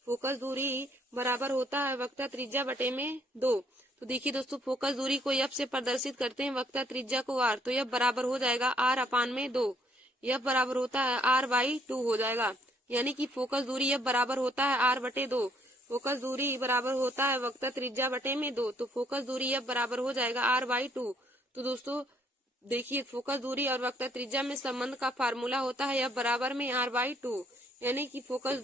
फोकस दूरी बराबर होता है वक्रता त्रिज्या बटे में 2। तो देखिए दोस्तों, फोकस दूरी को एफ से प्रदर्शित करते हैं, वक्रता त्रिज्या को आर, तो एफ बराबर हो जाएगा आर अपान में 2। एफ बराबर होता है आर बाई 2 हो जाएगा, यानी कि फोकस दूरी एफ बराबर होता है आर बटे 2। फोकस दूरी बराबर होता है वक्रता त्रिज्या बटे में 2, तो फोकस दूरी एफ बराबर हो जाएगा आर बाई 2। तो दोस्तों देखिए, फोकस दूरी और वक्रता त्रिज्या में संबंध का फार्मूला होता है एफ बराबर में आर बाई 2, यानी कि फोकस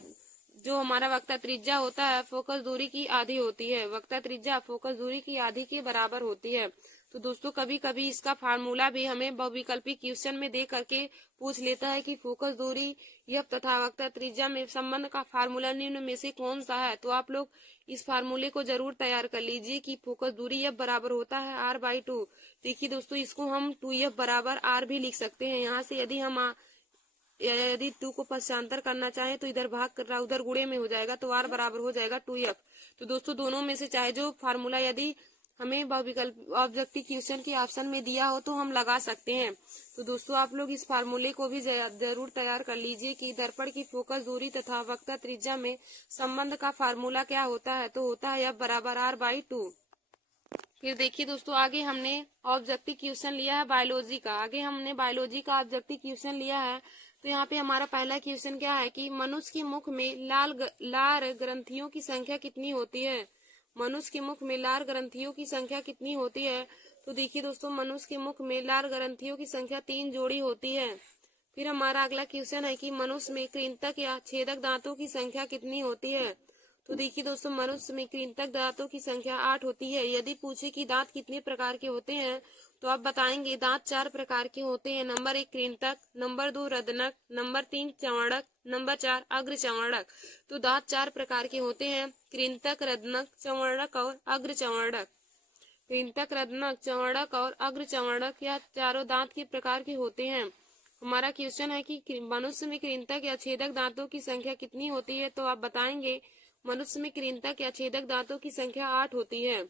जो हमारा वक्रता त्रिज्या होता है फोकस दूरी की आधी होती है। वक्रता त्रिज्या फोकस दूरी की आधी के बराबर होती है। तो दोस्तों, कभी कभी इसका फार्मूला भी हमें बहुविकल्पी क्वेश्चन में दे करके पूछ लेता है कि फोकस दूरी एफ तथा वक्रता त्रिज्या में संबंध का फार्मूला निम्न में से कौन सा है। तो आप लोग इस फार्मूले को जरूर तैयार कर लीजिए कि फोकस दूरी एफ बराबर होता है आर बाई 2। देखिए दोस्तों, इसको हम 2f बराबर आर भी लिख सकते हैं। यहाँ से यदि 2 को पक्षांतर करना चाहे तो इधर भाग कर रहा उधर गुणे में हो जाएगा, तो आर बराबर हो जाएगा 2f। तो दोस्तों, दोनों में से चाहे जो फार्मूला यदि हमें बहुविकल्प ऑब्जेक्टिव क्वेश्चन के ऑप्शन में दिया हो तो हम लगा सकते हैं। तो दोस्तों, आप लोग इस फार्मूले को भी जरूर तैयार कर लीजिए कि दर्पण की फोकस दूरी तथा वक्रता त्रिज्या में संबंध का फार्मूला क्या होता है, तो होता है एफ बराबर आर बाई 2। फिर देखिए दोस्तों, आगे हमने ऑब्जेक्टिव क्वेश्चन लिया है बायोलॉजी का। आगे हमने बायोलॉजी का ऑब्जेक्टिव क्वेश्चन लिया है। तो यहाँ पे हमारा पहला क्वेश्चन क्या है कि मनुष्य के मुख में लार ग्रंथियों की संख्या कितनी होती है। मनुष्य के मुख में लार ग्रंथियों की संख्या कितनी होती है। तो देखिए दोस्तों, मनुष्य के मुख में लार ग्रंथियों की संख्या 3 जोड़ी होती है। फिर हमारा अगला क्वेश्चन है कि मनुष्य में कृंतक या छेदक दांतों की संख्या कितनी होती है। तो देखिए दोस्तों, मनुष्य में कृंतक दांतों की संख्या 8 होती है। यदि पूछे कि दांत कितने प्रकार के होते हैं तो आप बताएंगे दांत 4 प्रकार के होते हैं। नंबर 1 कृंतक, नंबर 2 रदनक, नंबर 3 चंवड़क, नंबर 4 अग्र चंवड़क। तो दांत 4 प्रकार के होते हैं, कृंतक, रदनक, चंवड़क और अग्र चंवड़क। कृंतक, रदनक, चंवड़क और अग्र चंवड़क या चारों दांत के प्रकार के होते हैं। हमारा क्वेश्चन है कि मनुष्य में कृंतक या छेदक दांतों की संख्या कितनी होती है, तो आप बताएंगे मनुष्य में कृंतक या छेदक दांतों की संख्या 8 होती है।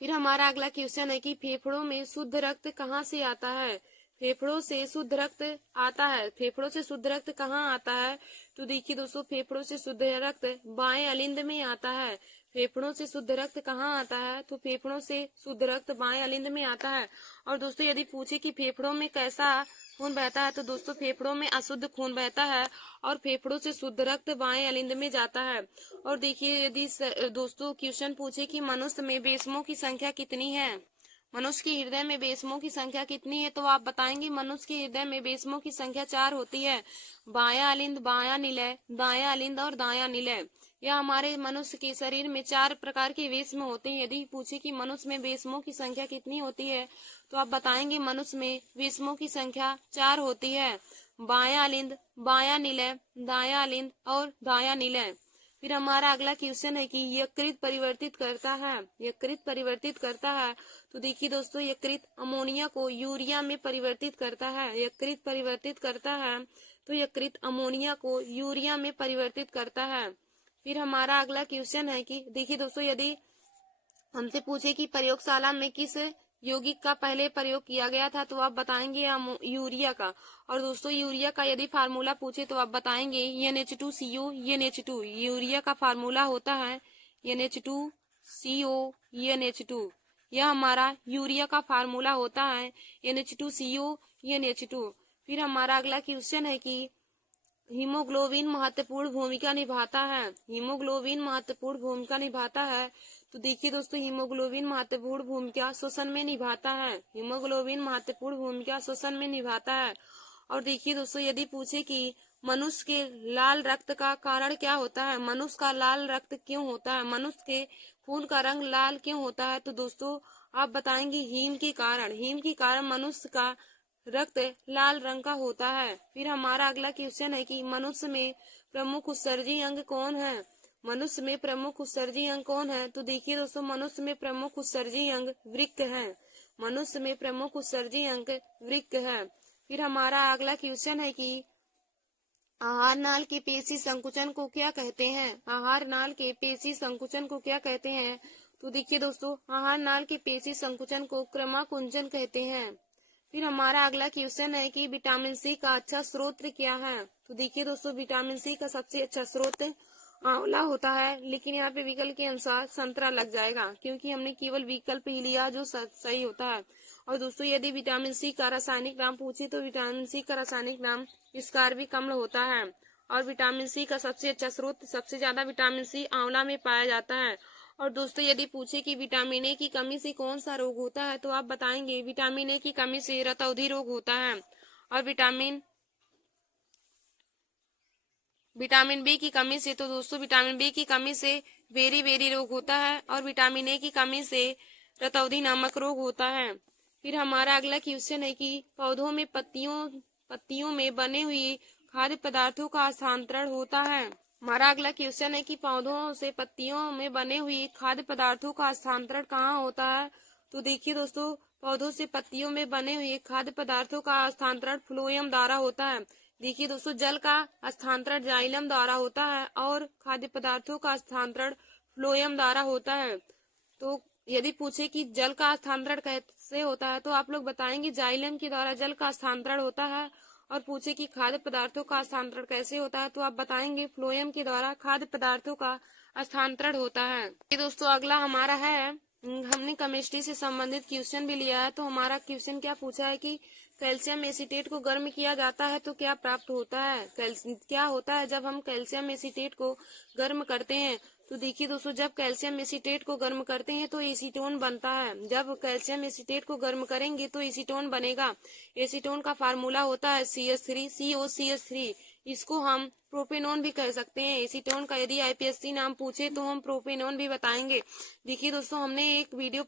फिर हमारा अगला क्वेश्चन है कि फेफड़ों में शुद्ध रक्त कहाँ से आता है। फेफड़ों से शुद्ध रक्त आता है। फेफड़ों से शुद्ध रक्त कहाँ आता है, तो देखिए दोस्तों, फेफड़ों से शुद्ध रक्त बाएं अलिंद में आता है। फेफड़ों से शुद्ध रक्त कहाँ आता है, तो फेफड़ों से शुद्ध रक्त बाएं अलिंद में आता है। और दोस्तों, यदि पूछे कि फेफड़ों में कैसा खून बहता है, तो दोस्तों फेफड़ों में अशुद्ध खून बहता है और फेफड़ों से शुद्ध रक्त बाएं अलिंद में जाता है। और देखिए, यदि दोस्तों क्वेश्चन पूछे कि मनुष्य में बेसमों की संख्या कितनी है, मनुष्य के हृदय में बेसमों की संख्या कितनी है, तो आप बताएंगे मनुष्य के हृदय में बेसमों की संख्या 4 होती है। बायां अलिंद, बायां निलय, दायां अलिंद और दायां निलय। यह हमारे मनुष्य के शरीर में 4 प्रकार के बेसम होते हैं। यदि पूछे कि मनुष्य में बेसमों की संख्या कितनी होती है, तो आप बताएंगे मनुष्य में बेसमों की संख्या 4 होती है। बायां अलिंद, बायां निलय, दायां अलिंद और दायां निलय। फिर हमारा अगला क्वेश्चन है कि यकृत परिवर्तित करता है। यकृत परिवर्तित करता है, तो देखिए दोस्तों, यकृत अमोनिया को यूरिया में परिवर्तित करता है। यकृत परिवर्तित करता है, तो यकृत अमोनिया को यूरिया में परिवर्तित करता है। फिर हमारा अगला क्वेश्चन है कि देखिए दोस्तों, यदि हमसे पूछे कि प्रयोगशाला में किस यौगिक का पहले प्रयोग किया गया था, तो आप बताएंगे यूरिया का। और दोस्तों, यूरिया का यदि फार्मूला पूछे तो आप बताएंगे NH2CO NH2। यूरिया का फार्मूला होता है NH2CO NH2। यह हमारा यूरिया का फार्मूला होता है NH2CO NH2। फिर हमारा अगला क्वेश्चन है कि हीमोग्लोबिन महत्वपूर्ण भूमिका निभाता है। हीमोग्लोबिन महत्वपूर्ण भूमिका निभाता है, तो देखिए दोस्तों, हीमोग्लोबिन महत्वपूर्ण भूमिका श्वसन में निभाता है। हीमोग्लोबिन महत्वपूर्ण भूमिका श्वसन में निभाता है। और देखिए दोस्तों, यदि पूछे कि मनुष्य के लाल रक्त का कारण क्या होता है, मनुष्य का लाल रक्त क्यों होता है, मनुष्य के खून का रंग लाल क्यों होता है, तो दोस्तों आप बताएंगे हीम के कारण। हीम के कारण मनुष्य का रक्त लाल रंग का होता है। फिर हमारा अगला क्वेश्चन है कि मनुष्य में प्रमुख उत्सर्जी अंग कौन है। मनुष्य में प्रमुख उत्सर्जी अंग कौन है, तो देखिए दोस्तों, मनुष्य में प्रमुख उत्सर्जी अंग वृक्क है। मनुष्य में प्रमुख उत्सर्जी अंग वृक्क है। फिर हमारा अगला क्वेश्चन है कि आहार नाल के पेशी संकुचन को क्या कहते हैं। आहार नाल के पेशी संकुचन को क्या कहते हैं, तो देखिए दोस्तों, आहार नाल के पेशी संकुचन को क्रमाकुंचन कहते हैं। फिर हमारा अगला क्वेश्चन है कि विटामिन सी का अच्छा स्रोत क्या है, तो देखिए दोस्तों, विटामिन सी का सबसे अच्छा स्रोत आंवला होता है, लेकिन यहाँ पे विकल्प के अनुसार संतरा लग जाएगा, क्योंकि हमने केवल विकल्प ही लिया जो सही होता है। और दोस्तों, यदि विटामिन सी का रासायनिक नाम पूछे तो विटामिन सी का रासायनिक नाम स्कारबिक अम्ल होता है। और विटामिन सी का सबसे अच्छा स्रोत, सबसे ज्यादा विटामिन सी आंवला में पाया जाता है। और दोस्तों, यदि पूछे कि विटामिन ए की कमी से कौन सा रोग होता है, तो आप बताएंगे विटामिन ए की कमी से रतौंधी रोग होता है। और विटामिन बी की कमी से, तो दोस्तों विटामिन बी की कमी से बेरी बेरी रोग होता है। और विटामिन ए की कमी से रतौंधी नामक रोग होता है। फिर हमारा अगला क्वेश्चन है कि पौधों में पत्तियों में बने हुए खाद्य पदार्थों का हस्तांतरण होता है। हमारा अगला क्वेश्चन है कि पौधों से पत्तियों में बने हुए खाद्य पदार्थों का हस्तांतरण कहाँ होता है, तो देखिए दोस्तों, पौधों से पत्तियों में बने हुए खाद्य पदार्थों का हस्तांतरण फ्लोएम द्वारा होता है। देखिए दोस्तों, जल का हस्तांतरण जाइलम द्वारा होता है और खाद्य पदार्थों का हस्तांतरण फ्लोएम द्वारा होता है। तो यदि पूछे कि जल का हस्तांतरण कैसे होता है, तो आप लोग बताएंगे जाइलम के द्वारा जल का हस्तांतरण होता है। और पूछे कि खाद्य पदार्थों का हस्तांतरण कैसे होता है, तो आप बताएंगे फ्लोएम के द्वारा खाद्य पदार्थों का हस्तांतरण होता है। ये दोस्तों, अगला हमारा है, हमने केमिस्ट्री से संबंधित क्वेश्चन भी लिया है। तो हमारा क्वेश्चन क्या पूछा है कि कैल्शियम एसीटेट को गर्म किया जाता है तो क्या प्राप्त होता है। क्या होता है जब हम कैल्शियम एसीटेट को गर्म करते हैं, तो देखिए दोस्तों, जब कैल्शियम एसीटेट को गर्म करते हैं तो एसीटोन बनता है। जब कैल्शियम एसीटेट को गर्म करेंगे तो एसीटोन बनेगा। एसीटोन का फार्मूला होता है CH3 COCH3। इसको हम प्रोपेनॉन भी कह सकते हैं। एसीटोन का यदि आईपीएससी नाम पूछे तो हम प्रोपेनॉन भी बताएंगे। देखिए दोस्तों, हमने एक वीडियो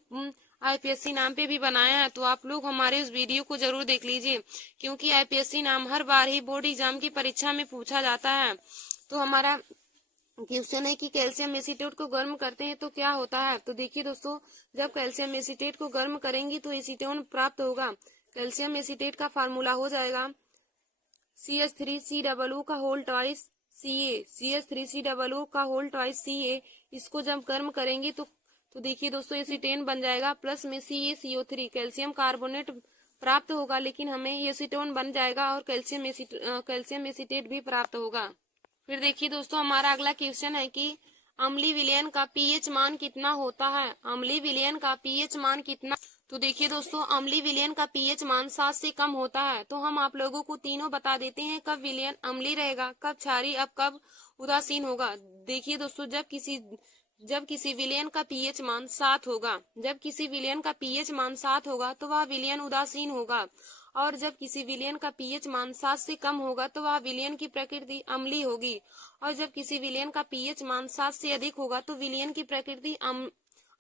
आईपीएससी नाम पे भी बनाया है, तो आप लोग हमारे उस वीडियो को जरूर देख लीजिए, क्योंकि आईपीएससी नाम हर बार ही बोर्ड एग्जाम की परीक्षा में पूछा जाता है। तो हमारा क्वेश्चन है कि कैल्शियम एसीटेट को गर्म करते हैं तो क्या होता है। तो देखिए दोस्तों, जब कैल्शियम एसीटेट को गर्म करेंगी तो एसीटोन प्राप्त होगा। कैल्शियम एसीटेट का फार्मूला हो जाएगा CH3COO का होल ट्वाइस Ca, CH3COO का होल ट्वाइस Ca। इसको जब गर्म करेंगे तो देखिए दोस्तों, एसीटेन बन जाएगा, प्लस में CaCO3 कैल्शियम कार्बोनेट प्राप्त होगा, लेकिन हमें एसीटोन बन जाएगा और कैल्शियम एसीटेट भी प्राप्त होगा। फिर देखिए दोस्तों, हमारा अगला क्वेश्चन है कि अम्लीय विलयन का पीएच मान कितना होता है। अम्लीय विलयन का पीएच मान कितना। तो देखिए दोस्तों, अम्लीय विलयन का पीएच मान 7 से कम होता है। तो हम आप लोगों को तीनों बता देते हैं, कब विलयन अम्लीय रहेगा, कब क्षारीय, अब कब उदासीन होगा। देखिए दोस्तों, जब किसी विलयन का पीएच मान 7 होगा, जब किसी विलयन का पीएच मान 7 होगा तो वह विलयन उदासीन होगा, और जब किसी विलयन का पीएच मान 7 से कम होगा तो वह विलयन की प्रकृति अम्लीय होगी, और जब किसी विलयन का पीएच मान 7 से अधिक होगा तो विलयन की प्रकृति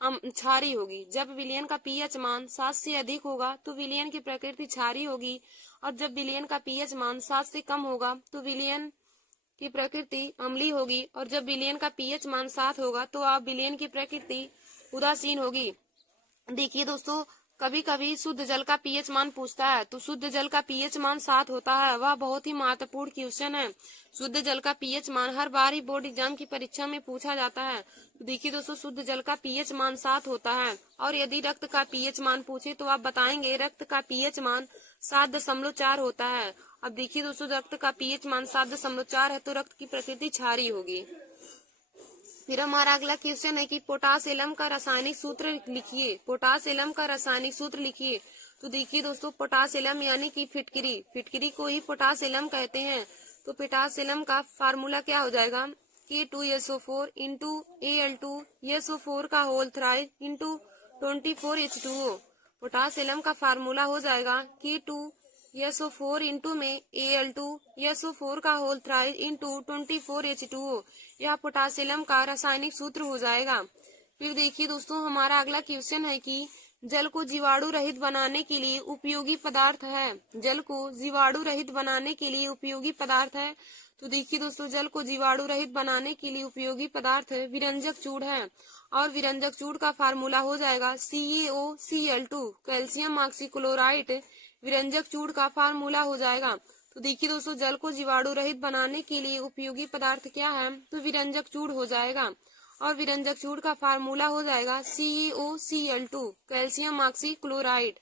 क्षारीय होगी। जब विलयन का पीएच मान 7 से अधिक होगा तो विलयन की प्रकृति क्षारीय होगी, और जब विलयन का पीएच मान 7 से कम होगा तो विलयन की प्रकृति अम्लीय होगी, और जब विलयन का पीएच मान 7 होगा तो आप विलयन की प्रकृति उदासीन होगी। देखिए दोस्तों, कभी कभी शुद्ध जल का पीएच मान पूछता है, तो शुद्ध जल का पीएच मान 7 होता है। वह बहुत ही महत्वपूर्ण क्वेश्चन है। शुद्ध जल का पीएच मान हर बार ही बोर्ड एग्जाम की परीक्षा में पूछा जाता है। तो देखिए दोस्तों, शुद्ध जल का पीएच मान 7 होता है। और यदि रक्त का पीएच मान पूछे तो आप बताएंगे रक्त का पीएच मान 7.4 होता है। अब देखिए दोस्तों, रक्त का पीएच मान 7.4 है तो रक्त की प्रकृति क्षारीय होगी। फिर हमारा अगला क्वेश्चन है कि पोटास एलम का रासायनिक सूत्र लिखिए। पोटास एलम का रासायनिक सूत्र लिखिए। तो देखिए दोस्तों, पोटास एलम यानी कि फिटकरी, फिटकरी को ही पोटास एलम कहते हैं। तो पोटास एलम का फार्मूला क्या हो जाएगा, K2SO4 इंटू Al2 SO4 का whole thrice into 24H2O। Potash alum का फार्मूला हो जाएगा K2SO4 इंटू में Al2 SO4 का होल थ्राइस इंटू 24H2O। यह पोटासियम का रासायनिक सूत्र हो जाएगा। फिर देखिए दोस्तों, हमारा अगला क्वेश्चन है कि जल को जीवाणु रहित बनाने के लिए उपयोगी पदार्थ है। जल को जीवाणु रहित बनाने के लिए उपयोगी पदार्थ है। तो देखिए दोस्तों, जल को जीवाणु रहित बनाने के लिए उपयोगी पदार्थ विरंजक चूड़ है, और विरंजक चूड़ का फार्मूला हो जाएगा CaOCl2 कैल्शियम ऑक्सीक्लोराइड। विरंजक चूड़ का फार्मूला हो जाएगा। तो देखिए दोस्तों, जल को जीवाणु रहित बनाने के लिए उपयोगी पदार्थ क्या है, तो विरंजक चूड़ हो जाएगा, और विरंजक चूड़ का फार्मूला हो जाएगा CaOCl2 कैल्शियम ऑक्सीक्लोराइड।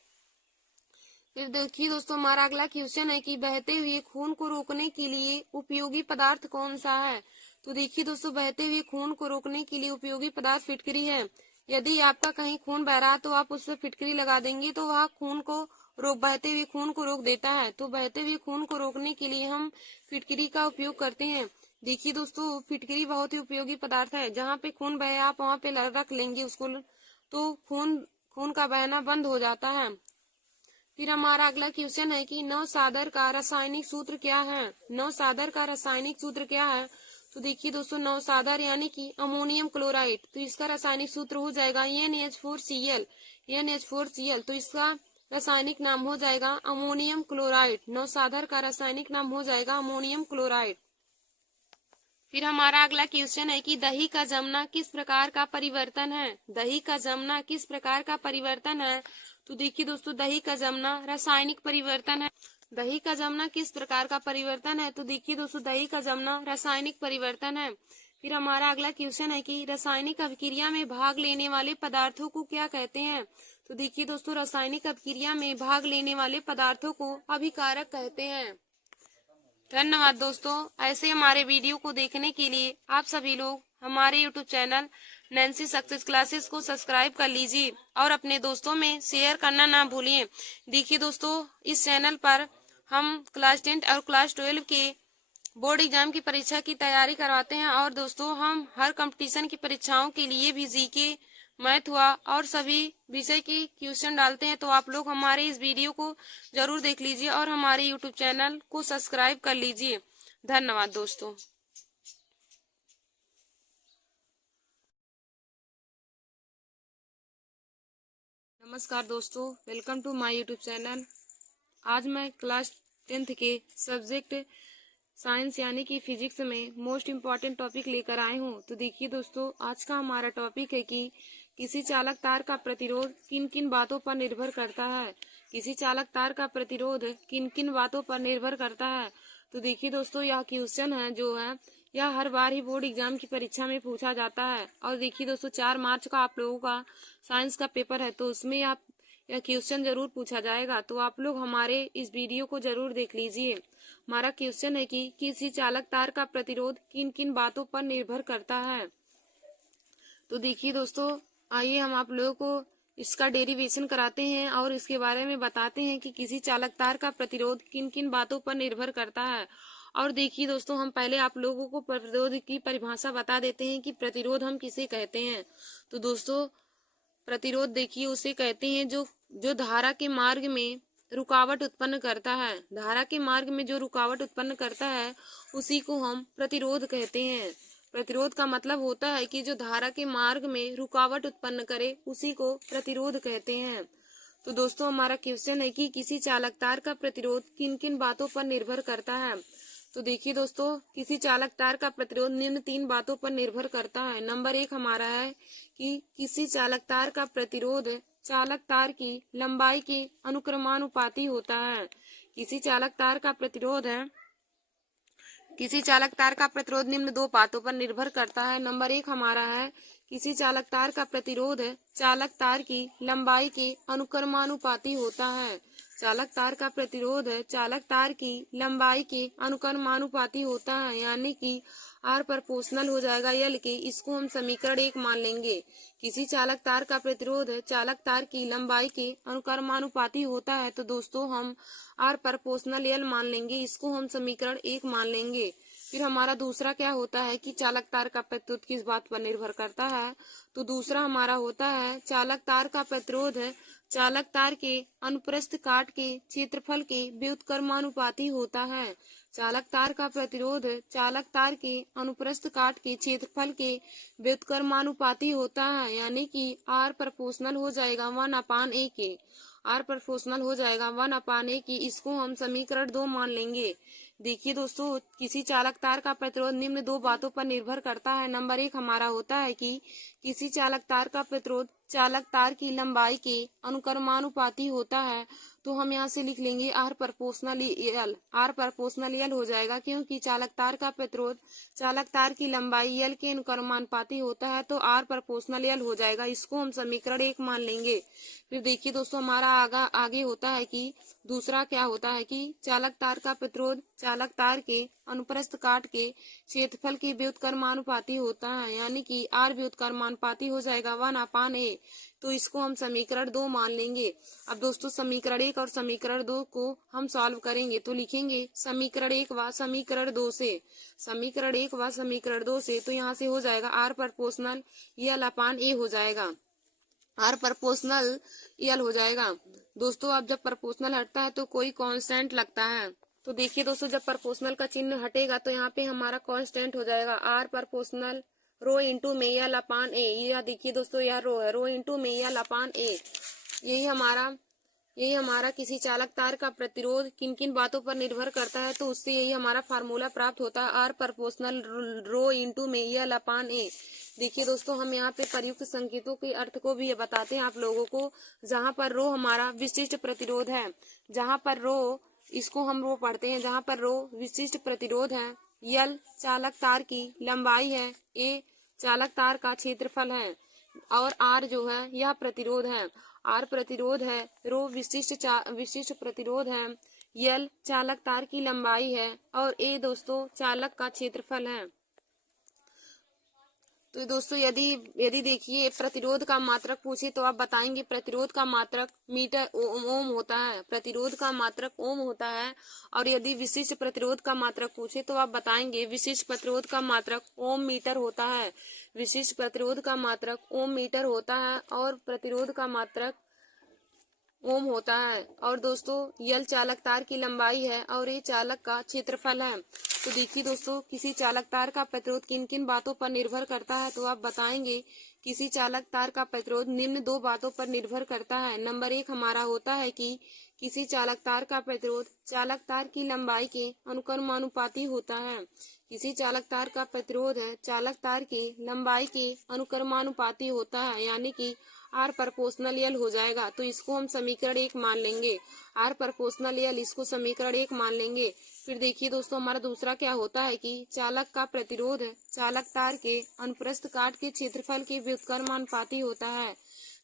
फिर देखिए दोस्तों, हमारा अगला क्वेश्चन है कि बहते हुए खून को रोकने के लिए उपयोगी पदार्थ कौन सा है। तो देखिए दोस्तों, बहते हुए खून को रोकने के लिए उपयोगी पदार्थ फिटकरी है। यदि आपका कहीं खून बह रहा है तो आप उस पर फिटकरी लगा देंगे तो वह बहते हुए खून को रोक देता है। तो बहते हुए खून को रोकने के लिए हम फिटकरी का उपयोग करते हैं। देखिए दोस्तों, फिटकरी बहुत ही उपयोगी पदार्थ है। जहाँ पे खून बहे आप वहाँ पे रख लेंगे उसको, तो खून का बहना बंद हो जाता है। फिर हमारा अगला क्वेश्चन है कि नवसादर का रासायनिक सूत्र क्या है। नवसादर का रासायनिक सूत्र क्या है। तो देखिए दोस्तों, नवसादर यानी कि अमोनियम क्लोराइड, तो इसका रासायनिक सूत्र हो जाएगा NH4Cl। NH4Cl, तो इसका रासायनिक नाम हो जाएगा अमोनियम क्लोराइड। नवसादर का रासायनिक नाम हो जाएगा अमोनियम क्लोराइड। फिर हमारा अगला क्वेश्चन है कि दही का जमना किस प्रकार का परिवर्तन है। दही का जमना किस प्रकार का परिवर्तन है। तो देखिए दोस्तों, दही का जमना रासायनिक परिवर्तन है। दही का जमना किस प्रकार का परिवर्तन है। तो देखिए दोस्तों, दही का जमना रासायनिक परिवर्तन है। फिर हमारा अगला क्वेश्चन है कि रासायनिक अभिक्रिया में भाग लेने वाले पदार्थों को क्या कहते हैं। तो देखिए दोस्तों, रासायनिक अभिक्रिया में भाग लेने वाले पदार्थों को अभिकारक कहते हैं। धन्यवाद दोस्तों। ऐसे हमारे वीडियो को देखने के लिए आप सभी लोग हमारे YouTube channel Nancy success classes को सब्सक्राइब कर लीजिए और अपने दोस्तों में शेयर करना ना भूलिए। देखिए दोस्तों, इस चैनल पर हम क्लास 10 और क्लास 12 के बोर्ड एग्जाम की परीक्षा की तैयारी करवाते हैं, और दोस्तों हम हर कंपटीशन की परीक्षाओं के लिए भी जीके, मैथ हुआ और सभी विषय की क्वेश्चन डालते हैं। तो आप लोग हमारे इस वीडियो को जरूर देख लीजिए और हमारे यूट्यूब चैनल को सब्सक्राइब कर लीजिए। धन्यवाद दोस्तों। नमस्कार दोस्तों, welcome to my YouTube channel. आज मैं क्लास 10th के सब्जेक्ट साइंस यानी कि फिजिक्स में मोस्ट इम्पॉर्टेंट टॉपिक लेकर आए हूँ। तो देखिए दोस्तों, आज का हमारा टॉपिक है कि किसी चालक तार का प्रतिरोध किन किन बातों पर निर्भर करता है। किसी चालक तार का प्रतिरोध किन किन बातों पर निर्भर करता है। तो देखिए दोस्तों, यह क्वेश्चन है जो है यह हर बार ही बोर्ड एग्जाम की परीक्षा में पूछा जाता है। और देखिए दोस्तों, 4 मार्च का आप लोगों का साइंस का पेपर है, तो उसमें आप यह क्वेश्चन जरूर पूछा जाएगा। तो आप लोग हमारे इस वीडियो को जरूर देख लीजिए। हमारा क्वेश्चन है कि किसी चालक तार का प्रतिरोध किन किन बातों पर निर्भर करता है। तो देखिए दोस्तों, आइए हम आप लोगों को इसका डेरिवेशन कराते हैं और इसके बारे में बताते हैं कि किसी चालक तार का प्रतिरोध किन किन बातों पर निर्भर करता है। और देखिए दोस्तों, हम पहले आप लोगों को प्रतिरोध की परिभाषा बता देते हैं कि प्रतिरोध हम किसे कहते हैं। तो दोस्तों, प्रतिरोध देखिए उसे कहते हैं जो जो धारा के मार्ग में रुकावट उत्पन्न करता है। धारा के मार्ग में जो रुकावट उत्पन्न करता है उसी को हम प्रतिरोध कहते हैं। प्रतिरोध का मतलब होता है कि जो धारा के मार्ग में रुकावट उत्पन्न करे उसी को प्रतिरोध कहते हैं। तो दोस्तों, हमारा क्वेश्चन है कि किसी चालक तार का प्रतिरोध किन किन बातों पर निर्भर करता है। तो देखिए दोस्तों, किसी चालक तार का प्रतिरोध निम्न 3 बातों पर निर्भर करता है। नंबर 1 हमारा है कि किसी चालक तार का प्रतिरोध चालक तार की लंबाई के अनुक्रमानुपाती होता है। किसी चालक तार का प्रतिरोध है किसी चालक तार का प्रतिरोध निम्न 2 बातों पर निर्भर करता है। नंबर 1 हमारा है किसी चालक तार का प्रतिरोध चालक तार की लंबाई के अनुक्रमानुपाती होता है। चालक तार का प्रतिरोध चालक तार की लंबाई के अनुक्रमानुपाती होता है, यानी कि आर प्रोपोर्शनल हो जाएगा एल के। इसको हम समीकरण 1 मान लेंगे। किसी चालक तार का प्रतिरोध चालक तार की लंबाई के अनुक्रमानुपाती होता है, तो दोस्तों हम आर प्रोपोर्शनल एल मान लेंगे। इसको हम समीकरण 1 मान लेंगे। फिर हमारा दूसरा क्या होता है कि चालक तार का प्रतिरोध किस बात पर निर्भर करता है। तो दूसरा हमारा होता है चालक तार का प्रतिरोध चालक तार के अनुप्रस्थ काट के क्षेत्रफल के व्युत्क्रमानुपाती होता है। चालक तार का प्रतिरोध चालक तार के अनुप्रस्थ काट के क्षेत्रफल के व्युत्क्रमानुपाती होता है, यानी कि आर प्रोपोर्शनल हो जाएगा 1/a के। आर प्रोपोर्शनल हो जाएगा 1/a की। इसको हम समीकरण 2 मान लेंगे। देखिए दोस्तों, किसी चालक तार का प्रतिरोध निम्न 2 बातों पर निर्भर करता है। नंबर 1 हमारा होता है कि किसी चालक तार का प्रतिरोध चालक तार की लंबाई के अनुक्रमानुपाती होता है। तो हम यहाँ से लिख लेंगे R proportional L. R proportional L हो जाएगा क्योंकि चालक तार का प्रतिरोध चालक तार की लंबाई एल के अनुक्रमानुपाती होता है, तो आर प्रोपोर्शनल एल हो जाएगा। इसको हम समीकरण 1 मान लेंगे। फिर देखिए दोस्तों, हमारा आगे होता है कि दूसरा क्या होता है कि चालक तार का प्रतिरोध चालक तार के अनुप्रस्थ काट के क्षेत्रफल के व्युत्क्रमानुपाती होता है, यानी कि आर व्युत्क्रमानुपाती हो जाएगा 1/a। तो इसको हम समीकरण 2 मान लेंगे। अब दोस्तों, समीकरण 1 और समीकरण 2 को हम सॉल्व करेंगे। तो लिखेंगे समीकरण 1 व समीकरण 2 से। समीकरण 1 व समीकरण 2 से तो यहाँ से हो जाएगा आर प्रोपोर्शनल एल/a हो जाएगा। आर प्रोपोर्शनल एल हो जाएगा। दोस्तों, अब जब प्रोपोर्शनल हटता है तो कोई कांस्टेंट लगता है। तो देखिए दोस्तों, जब प्रोपोर्शनल का चिन्ह हटेगा तो यहाँ पे हमारा कांस्टेंट हो जाएगा आर प्रोपोर्शनल रो इंटू में एल/a। यह देखिए दोस्तों, यह रो है, रो इंटू में एल/a। यही हमारा किसी चालक तार का प्रतिरोध किन किन बातों पर निर्भर करता है। तो उससे यही हमारा फार्मूला प्राप्त होता है, आर प्रोपोर्शनल रो इंटू में एल/a। देखिए दोस्तों, हम यहाँ पे प्रयुक्त संकेतों के अर्थ को भी बताते हैं आप लोगों को। जहाँ पर रो हमारा विशिष्ट प्रतिरोध है, जहाँ पर रो इसको हम रो पढ़ते हैं, जहाँ पर रो विशिष्ट प्रतिरोध है, यल चालक तार की लंबाई है, ए चालक तार का क्षेत्रफल है, और आर जो है यह प्रतिरोध है। आर प्रतिरोध है, रो विशिष्ट प्रतिरोध है, यल चालक तार की लंबाई है, और ए दोस्तों चालक का क्षेत्रफल है। तो दोस्तों, यदि देखिए प्रतिरोध का मात्रक पूछे तो आप बताएंगे प्रतिरोध का मात्रक मीटर ओम होता है। प्रतिरोध का मात्रक ओम होता है। और यदि विशिष्ट प्रतिरोध का मात्रक पूछे तो आप बताएंगे विशिष्ट प्रतिरोध का मात्रक ओम मीटर होता है। विशिष्ट प्रतिरोध का मात्रक ओम मीटर होता है और प्रतिरोध का मात्रक ओम होता है। और दोस्तों, यल चालक तार की लंबाई है और ये चालक का क्षेत्रफल है। तो देखिए दोस्तों, किसी चालक तार का प्रतिरोध किन किन बातों पर निर्भर करता है, तो आप बताएंगे किसी चालक तार का प्रतिरोध निम्न 2 बातों पर निर्भर करता है। नंबर 1 हमारा होता है कि किसी चालक तार का प्रतिरोध चालक तार की लंबाई के अनुक्रमानुपाती होता है। किसी चालक तार का प्रतिरोध चालक तार की लंबाई के अनुक्रमानुपाती होता है, यानी कि आर प्रोपोर्शनल एल हो जाएगा। तो इसको हम समीकरण 1 मान लेंगे। आर प्रोपोर्शनल एल, इसको समीकरण 1 मान लेंगे। फिर देखिए दोस्तों, हमारा दूसरा क्या होता है कि चालक का प्रतिरोध चालक तार के अनुप्रस्थ काट के क्षेत्रफल के व्युत्क्रमानुपाती होता है।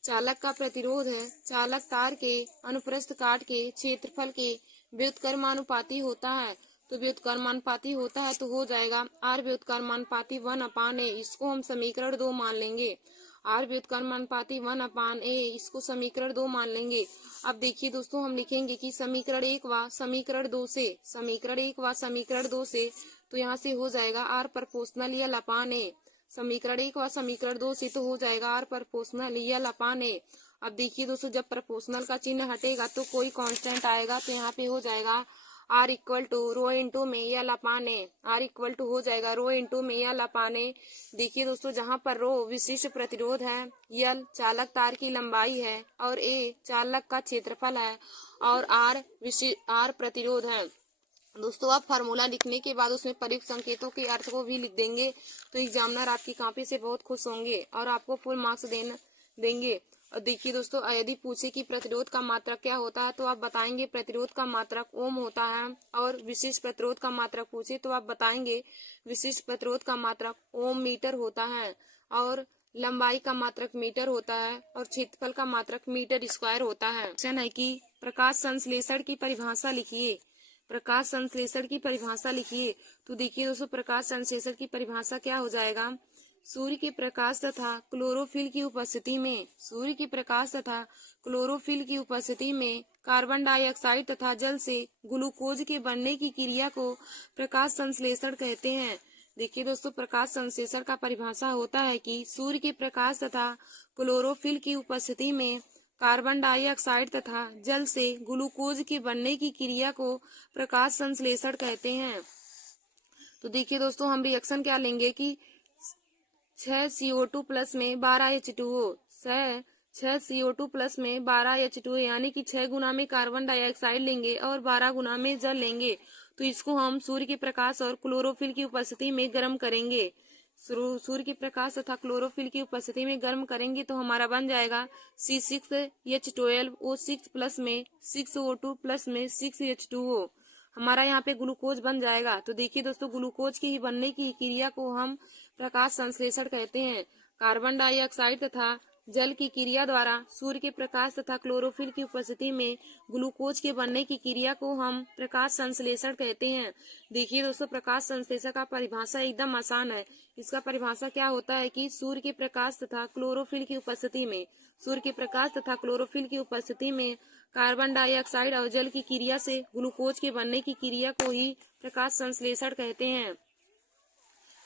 चालक का प्रतिरोध चालक तार के अनुप्रस्थ काट के क्षेत्रफल के व्युत्क्रमानुपाती होता है। तो व्युत्क्रमानुपाती होता है तो हो जाएगा आर व्युत्क्रमानुपाती 1/a। इसको हम समीकरण 2 मान लेंगे। आर व्युत्क्रमानुपाती 1/a, इसको समीकरण 2 मान लेंगे। अब देखिए दोस्तों, हम लिखेंगे कि समीकरण 1 व समीकरण 2 से, समीकरण 1 व समीकरण 2 से, तो यहाँ से हो जाएगा आर प्रोपोर्शनल एल अपान ए। समीकरण 1 व समीकरण 2 से तो हो जाएगा आर प्रोपोर्शनल एल अपान ए। अब देखिए दोस्तों, जब प्रोपोर्शनल का चिन्ह हटेगा तो कोई कांस्टेंट आएगा, तो यहाँ पे हो जाएगा R equal to rho into में L upon A. R equal to हो जाएगा रो इंटू में एल अपान ए। देखिए दोस्तों, जहाँ पर रो विशिष्ट प्रतिरोध है, एल चालक तार की लंबाई है और ए चालक का क्षेत्रफल है और आर प्रतिरोध है। दोस्तों, आप फार्मूला लिखने के बाद उसमें प्रयुक्त संकेतों के अर्थ को भी लिख देंगे तो एग्जामिनर आपकी कॉपी से बहुत खुश होंगे और आपको फुल मार्क्स देंगे। और देखिए दोस्तों, यदि पूछे कि प्रतिरोध का मात्रक क्या होता है, तो आप बताएंगे प्रतिरोध का मात्रक ओम होता है। और विशिष्ट प्रतिरोध का मात्रक पूछे तो आप बताएंगे विशिष्ट प्रतिरोध का मात्रक ओम मीटर होता है और लंबाई का मात्रक मीटर होता है और क्षेत्रफल का मात्रक मीटर स्क्वायर होता है। क्वेश्चन है कि प्रकाश संश्लेषण की परिभाषा लिखिए। प्रकाश संश्लेषण की परिभाषा लिखिए। तो देखिए दोस्तों, प्रकाश संश्लेषण की परिभाषा क्या हो जाएगा, सूर्य के प्रकाश तथा क्लोरोफिल की उपस्थिति में, सूर्य के प्रकाश तथा क्लोरोफिल की उपस्थिति में कार्बन डाइऑक्साइड तथा जल से ग्लूकोज के बनने की क्रिया को प्रकाश संश्लेषण कहते हैं। देखिए दोस्तों, प्रकाश संश्लेषण का परिभाषा होता है कि सूर्य के प्रकाश तथा क्लोरोफिल की उपस्थिति में कार्बन डाइऑक्साइड तथा जल से ग्लूकोज के बनने की क्रिया को प्रकाश संश्लेषण कहते हैं। तो देखिए दोस्तों, हम रिएक्शन क्या लेंगे कि 6 CO2 प्लस में 12 H2O, 6 CO2 प्लस में 12 H2O, यानी कि 6 गुना में कार्बन डाइऑक्साइड लेंगे और 12 गुना में जल लेंगे। तो इसको हम सूर्य के प्रकाश और क्लोरोफिल की उपस्थिति में गर्म करेंगे। सूर्य के प्रकाश तथा क्लोरोफिल की उपस्थिति में गर्म करेंगे तो हमारा बन जाएगा C6H12O6 प्लस में 6O2 प्लस में 6H2O। हमारा यहाँ पे ग्लूकोज बन जाएगा। तो देखिए दोस्तों, ग्लूकोज की बनने की क्रिया को हम प्रकाश संश्लेषण कहते हैं। कार्बन डाइऑक्साइड तथा जल की क्रिया द्वारा सूर्य के प्रकाश तथा क्लोरोफिल की उपस्थिति में ग्लूकोज के बनने की क्रिया को हम प्रकाश संश्लेषण कहते हैं। देखिए दोस्तों, प्रकाश संश्लेषण का परिभाषा एकदम आसान है। इसका परिभाषा क्या होता है कि सूर्य के प्रकाश तथा क्लोरोफिल की उपस्थिति में, सूर्य के प्रकाश तथा क्लोरोफिल की उपस्थिति में कार्बन डाइऑक्साइड और जल की क्रिया से ग्लूकोज के बनने की क्रिया को ही प्रकाश संश्लेषण कहते हैं।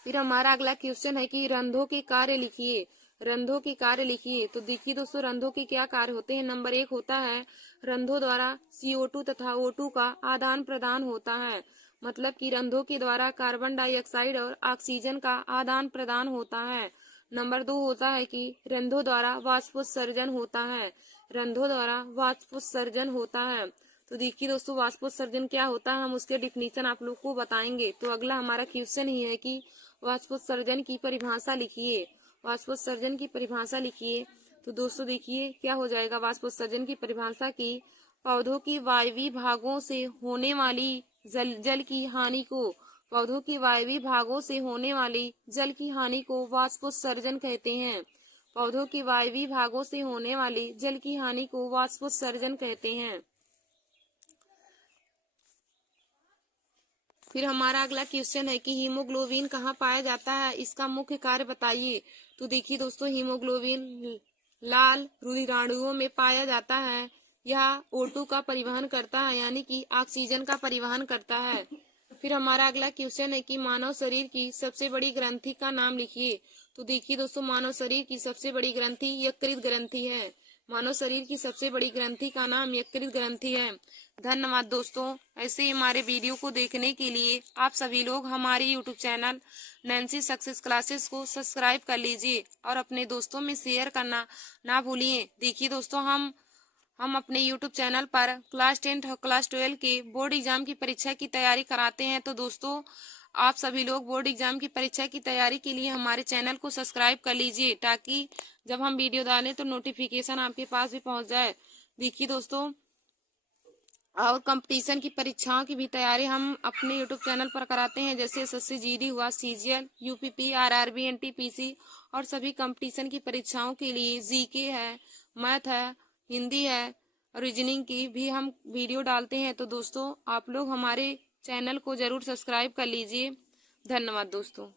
फिर हमारा अगला क्वेश्चन है कि रंध्रों के कार्य लिखिए। रंध्रों के कार्य लिखिए। तो देखिए दोस्तों, रंध्रों के क्या कार्य होते हैं। नंबर 1 होता है रंध्रों द्वारा CO2 तथा O2 का आदान प्रदान होता है। मतलब कि रंध्रों के द्वारा कार्बन डाइऑक्साइड और ऑक्सीजन का आदान प्रदान होता है। नंबर 2 होता है कि रंध्रों द्वारा वाष्पोत्सर्जन होता है। रंध्रों द्वारा वाष्पोत्सर्जन होता है। तो देखिए दोस्तों, वाष्पोत्सर्जन क्या होता है, हम उसके डिफिनीशन आप लोग को बताएंगे। तो अगला हमारा क्वेश्चन ही है कि वाष्पोत्सर्जन की परिभाषा लिखिए। वाष्पोत्सर्जन की परिभाषा लिखिए। तो दोस्तों देखिए क्या हो जाएगा वाष्पोत्सर्जन की परिभाषा की, पौधों की वायवीय भागों से होने वाली जल की हानि को, पौधों की वायवीय भागों से होने वाली जल की हानि को वाष्पोत्सर्जन कहते हैं। पौधों की वायवीय भागों से होने वाली जल की हानि को वाष्पोत्सर्जन कहते हैं। फिर हमारा अगला क्वेश्चन है कि हीमोग्लोबिन कहाँ पाया जाता है, इसका मुख्य कार्य बताइए। तो देखिए दोस्तों, हीमोग्लोबिन लाल रुधिराणुओं में पाया जाता है। यह O2 का परिवहन करता है, यानी कि ऑक्सीजन का परिवहन करता है। फिर हमारा अगला क्वेश्चन है कि मानव शरीर की सबसे बड़ी ग्रंथि का नाम लिखिए। तो देखिए दोस्तों, मानव शरीर की सबसे बड़ी ग्रंथि यकृत ग्रंथि है। मानव शरीर की सबसे बड़ी ग्रंथि का नाम यकृत ग्रंथि है। धन्यवाद दोस्तों। ऐसे ही हमारे वीडियो को देखने के लिए आप सभी लोग हमारे YouTube channel Nancy success classes को सब्सक्राइब कर लीजिए और अपने दोस्तों में शेयर करना ना भूलिए। देखिए दोस्तों, हम अपने यूट्यूब चैनल पर क्लास 10 और क्लास 12 के बोर्ड एग्जाम की परीक्षा की तैयारी कराते हैं। तो दोस्तों, आप सभी लोग बोर्ड एग्जाम की परीक्षा की तैयारी के लिए हमारे चैनल को सब्सक्राइब कर लीजिए, ताकि जब हम वीडियो डालें तो नोटिफिकेशन आपके पास भी पहुंच जाए। देखिए दोस्तों, और कंपटीशन की परीक्षाओं की भी तैयारी हम अपने यूट्यूब चैनल पर कराते हैं, जैसे एसएससी जीडी हुआ, सीजीएल, यूपीपी, आरआरबी, एनटीपीसी और सभी कंपटीशन की परीक्षाओं के लिए जीके है, मैथ है, हिंदी है, रीजनिंग की भी हम वीडियो डालते हैं। तो दोस्तों, आप लोग हमारे चैनल को जरूर सब्सक्राइब कर लीजिए। धन्यवाद दोस्तों।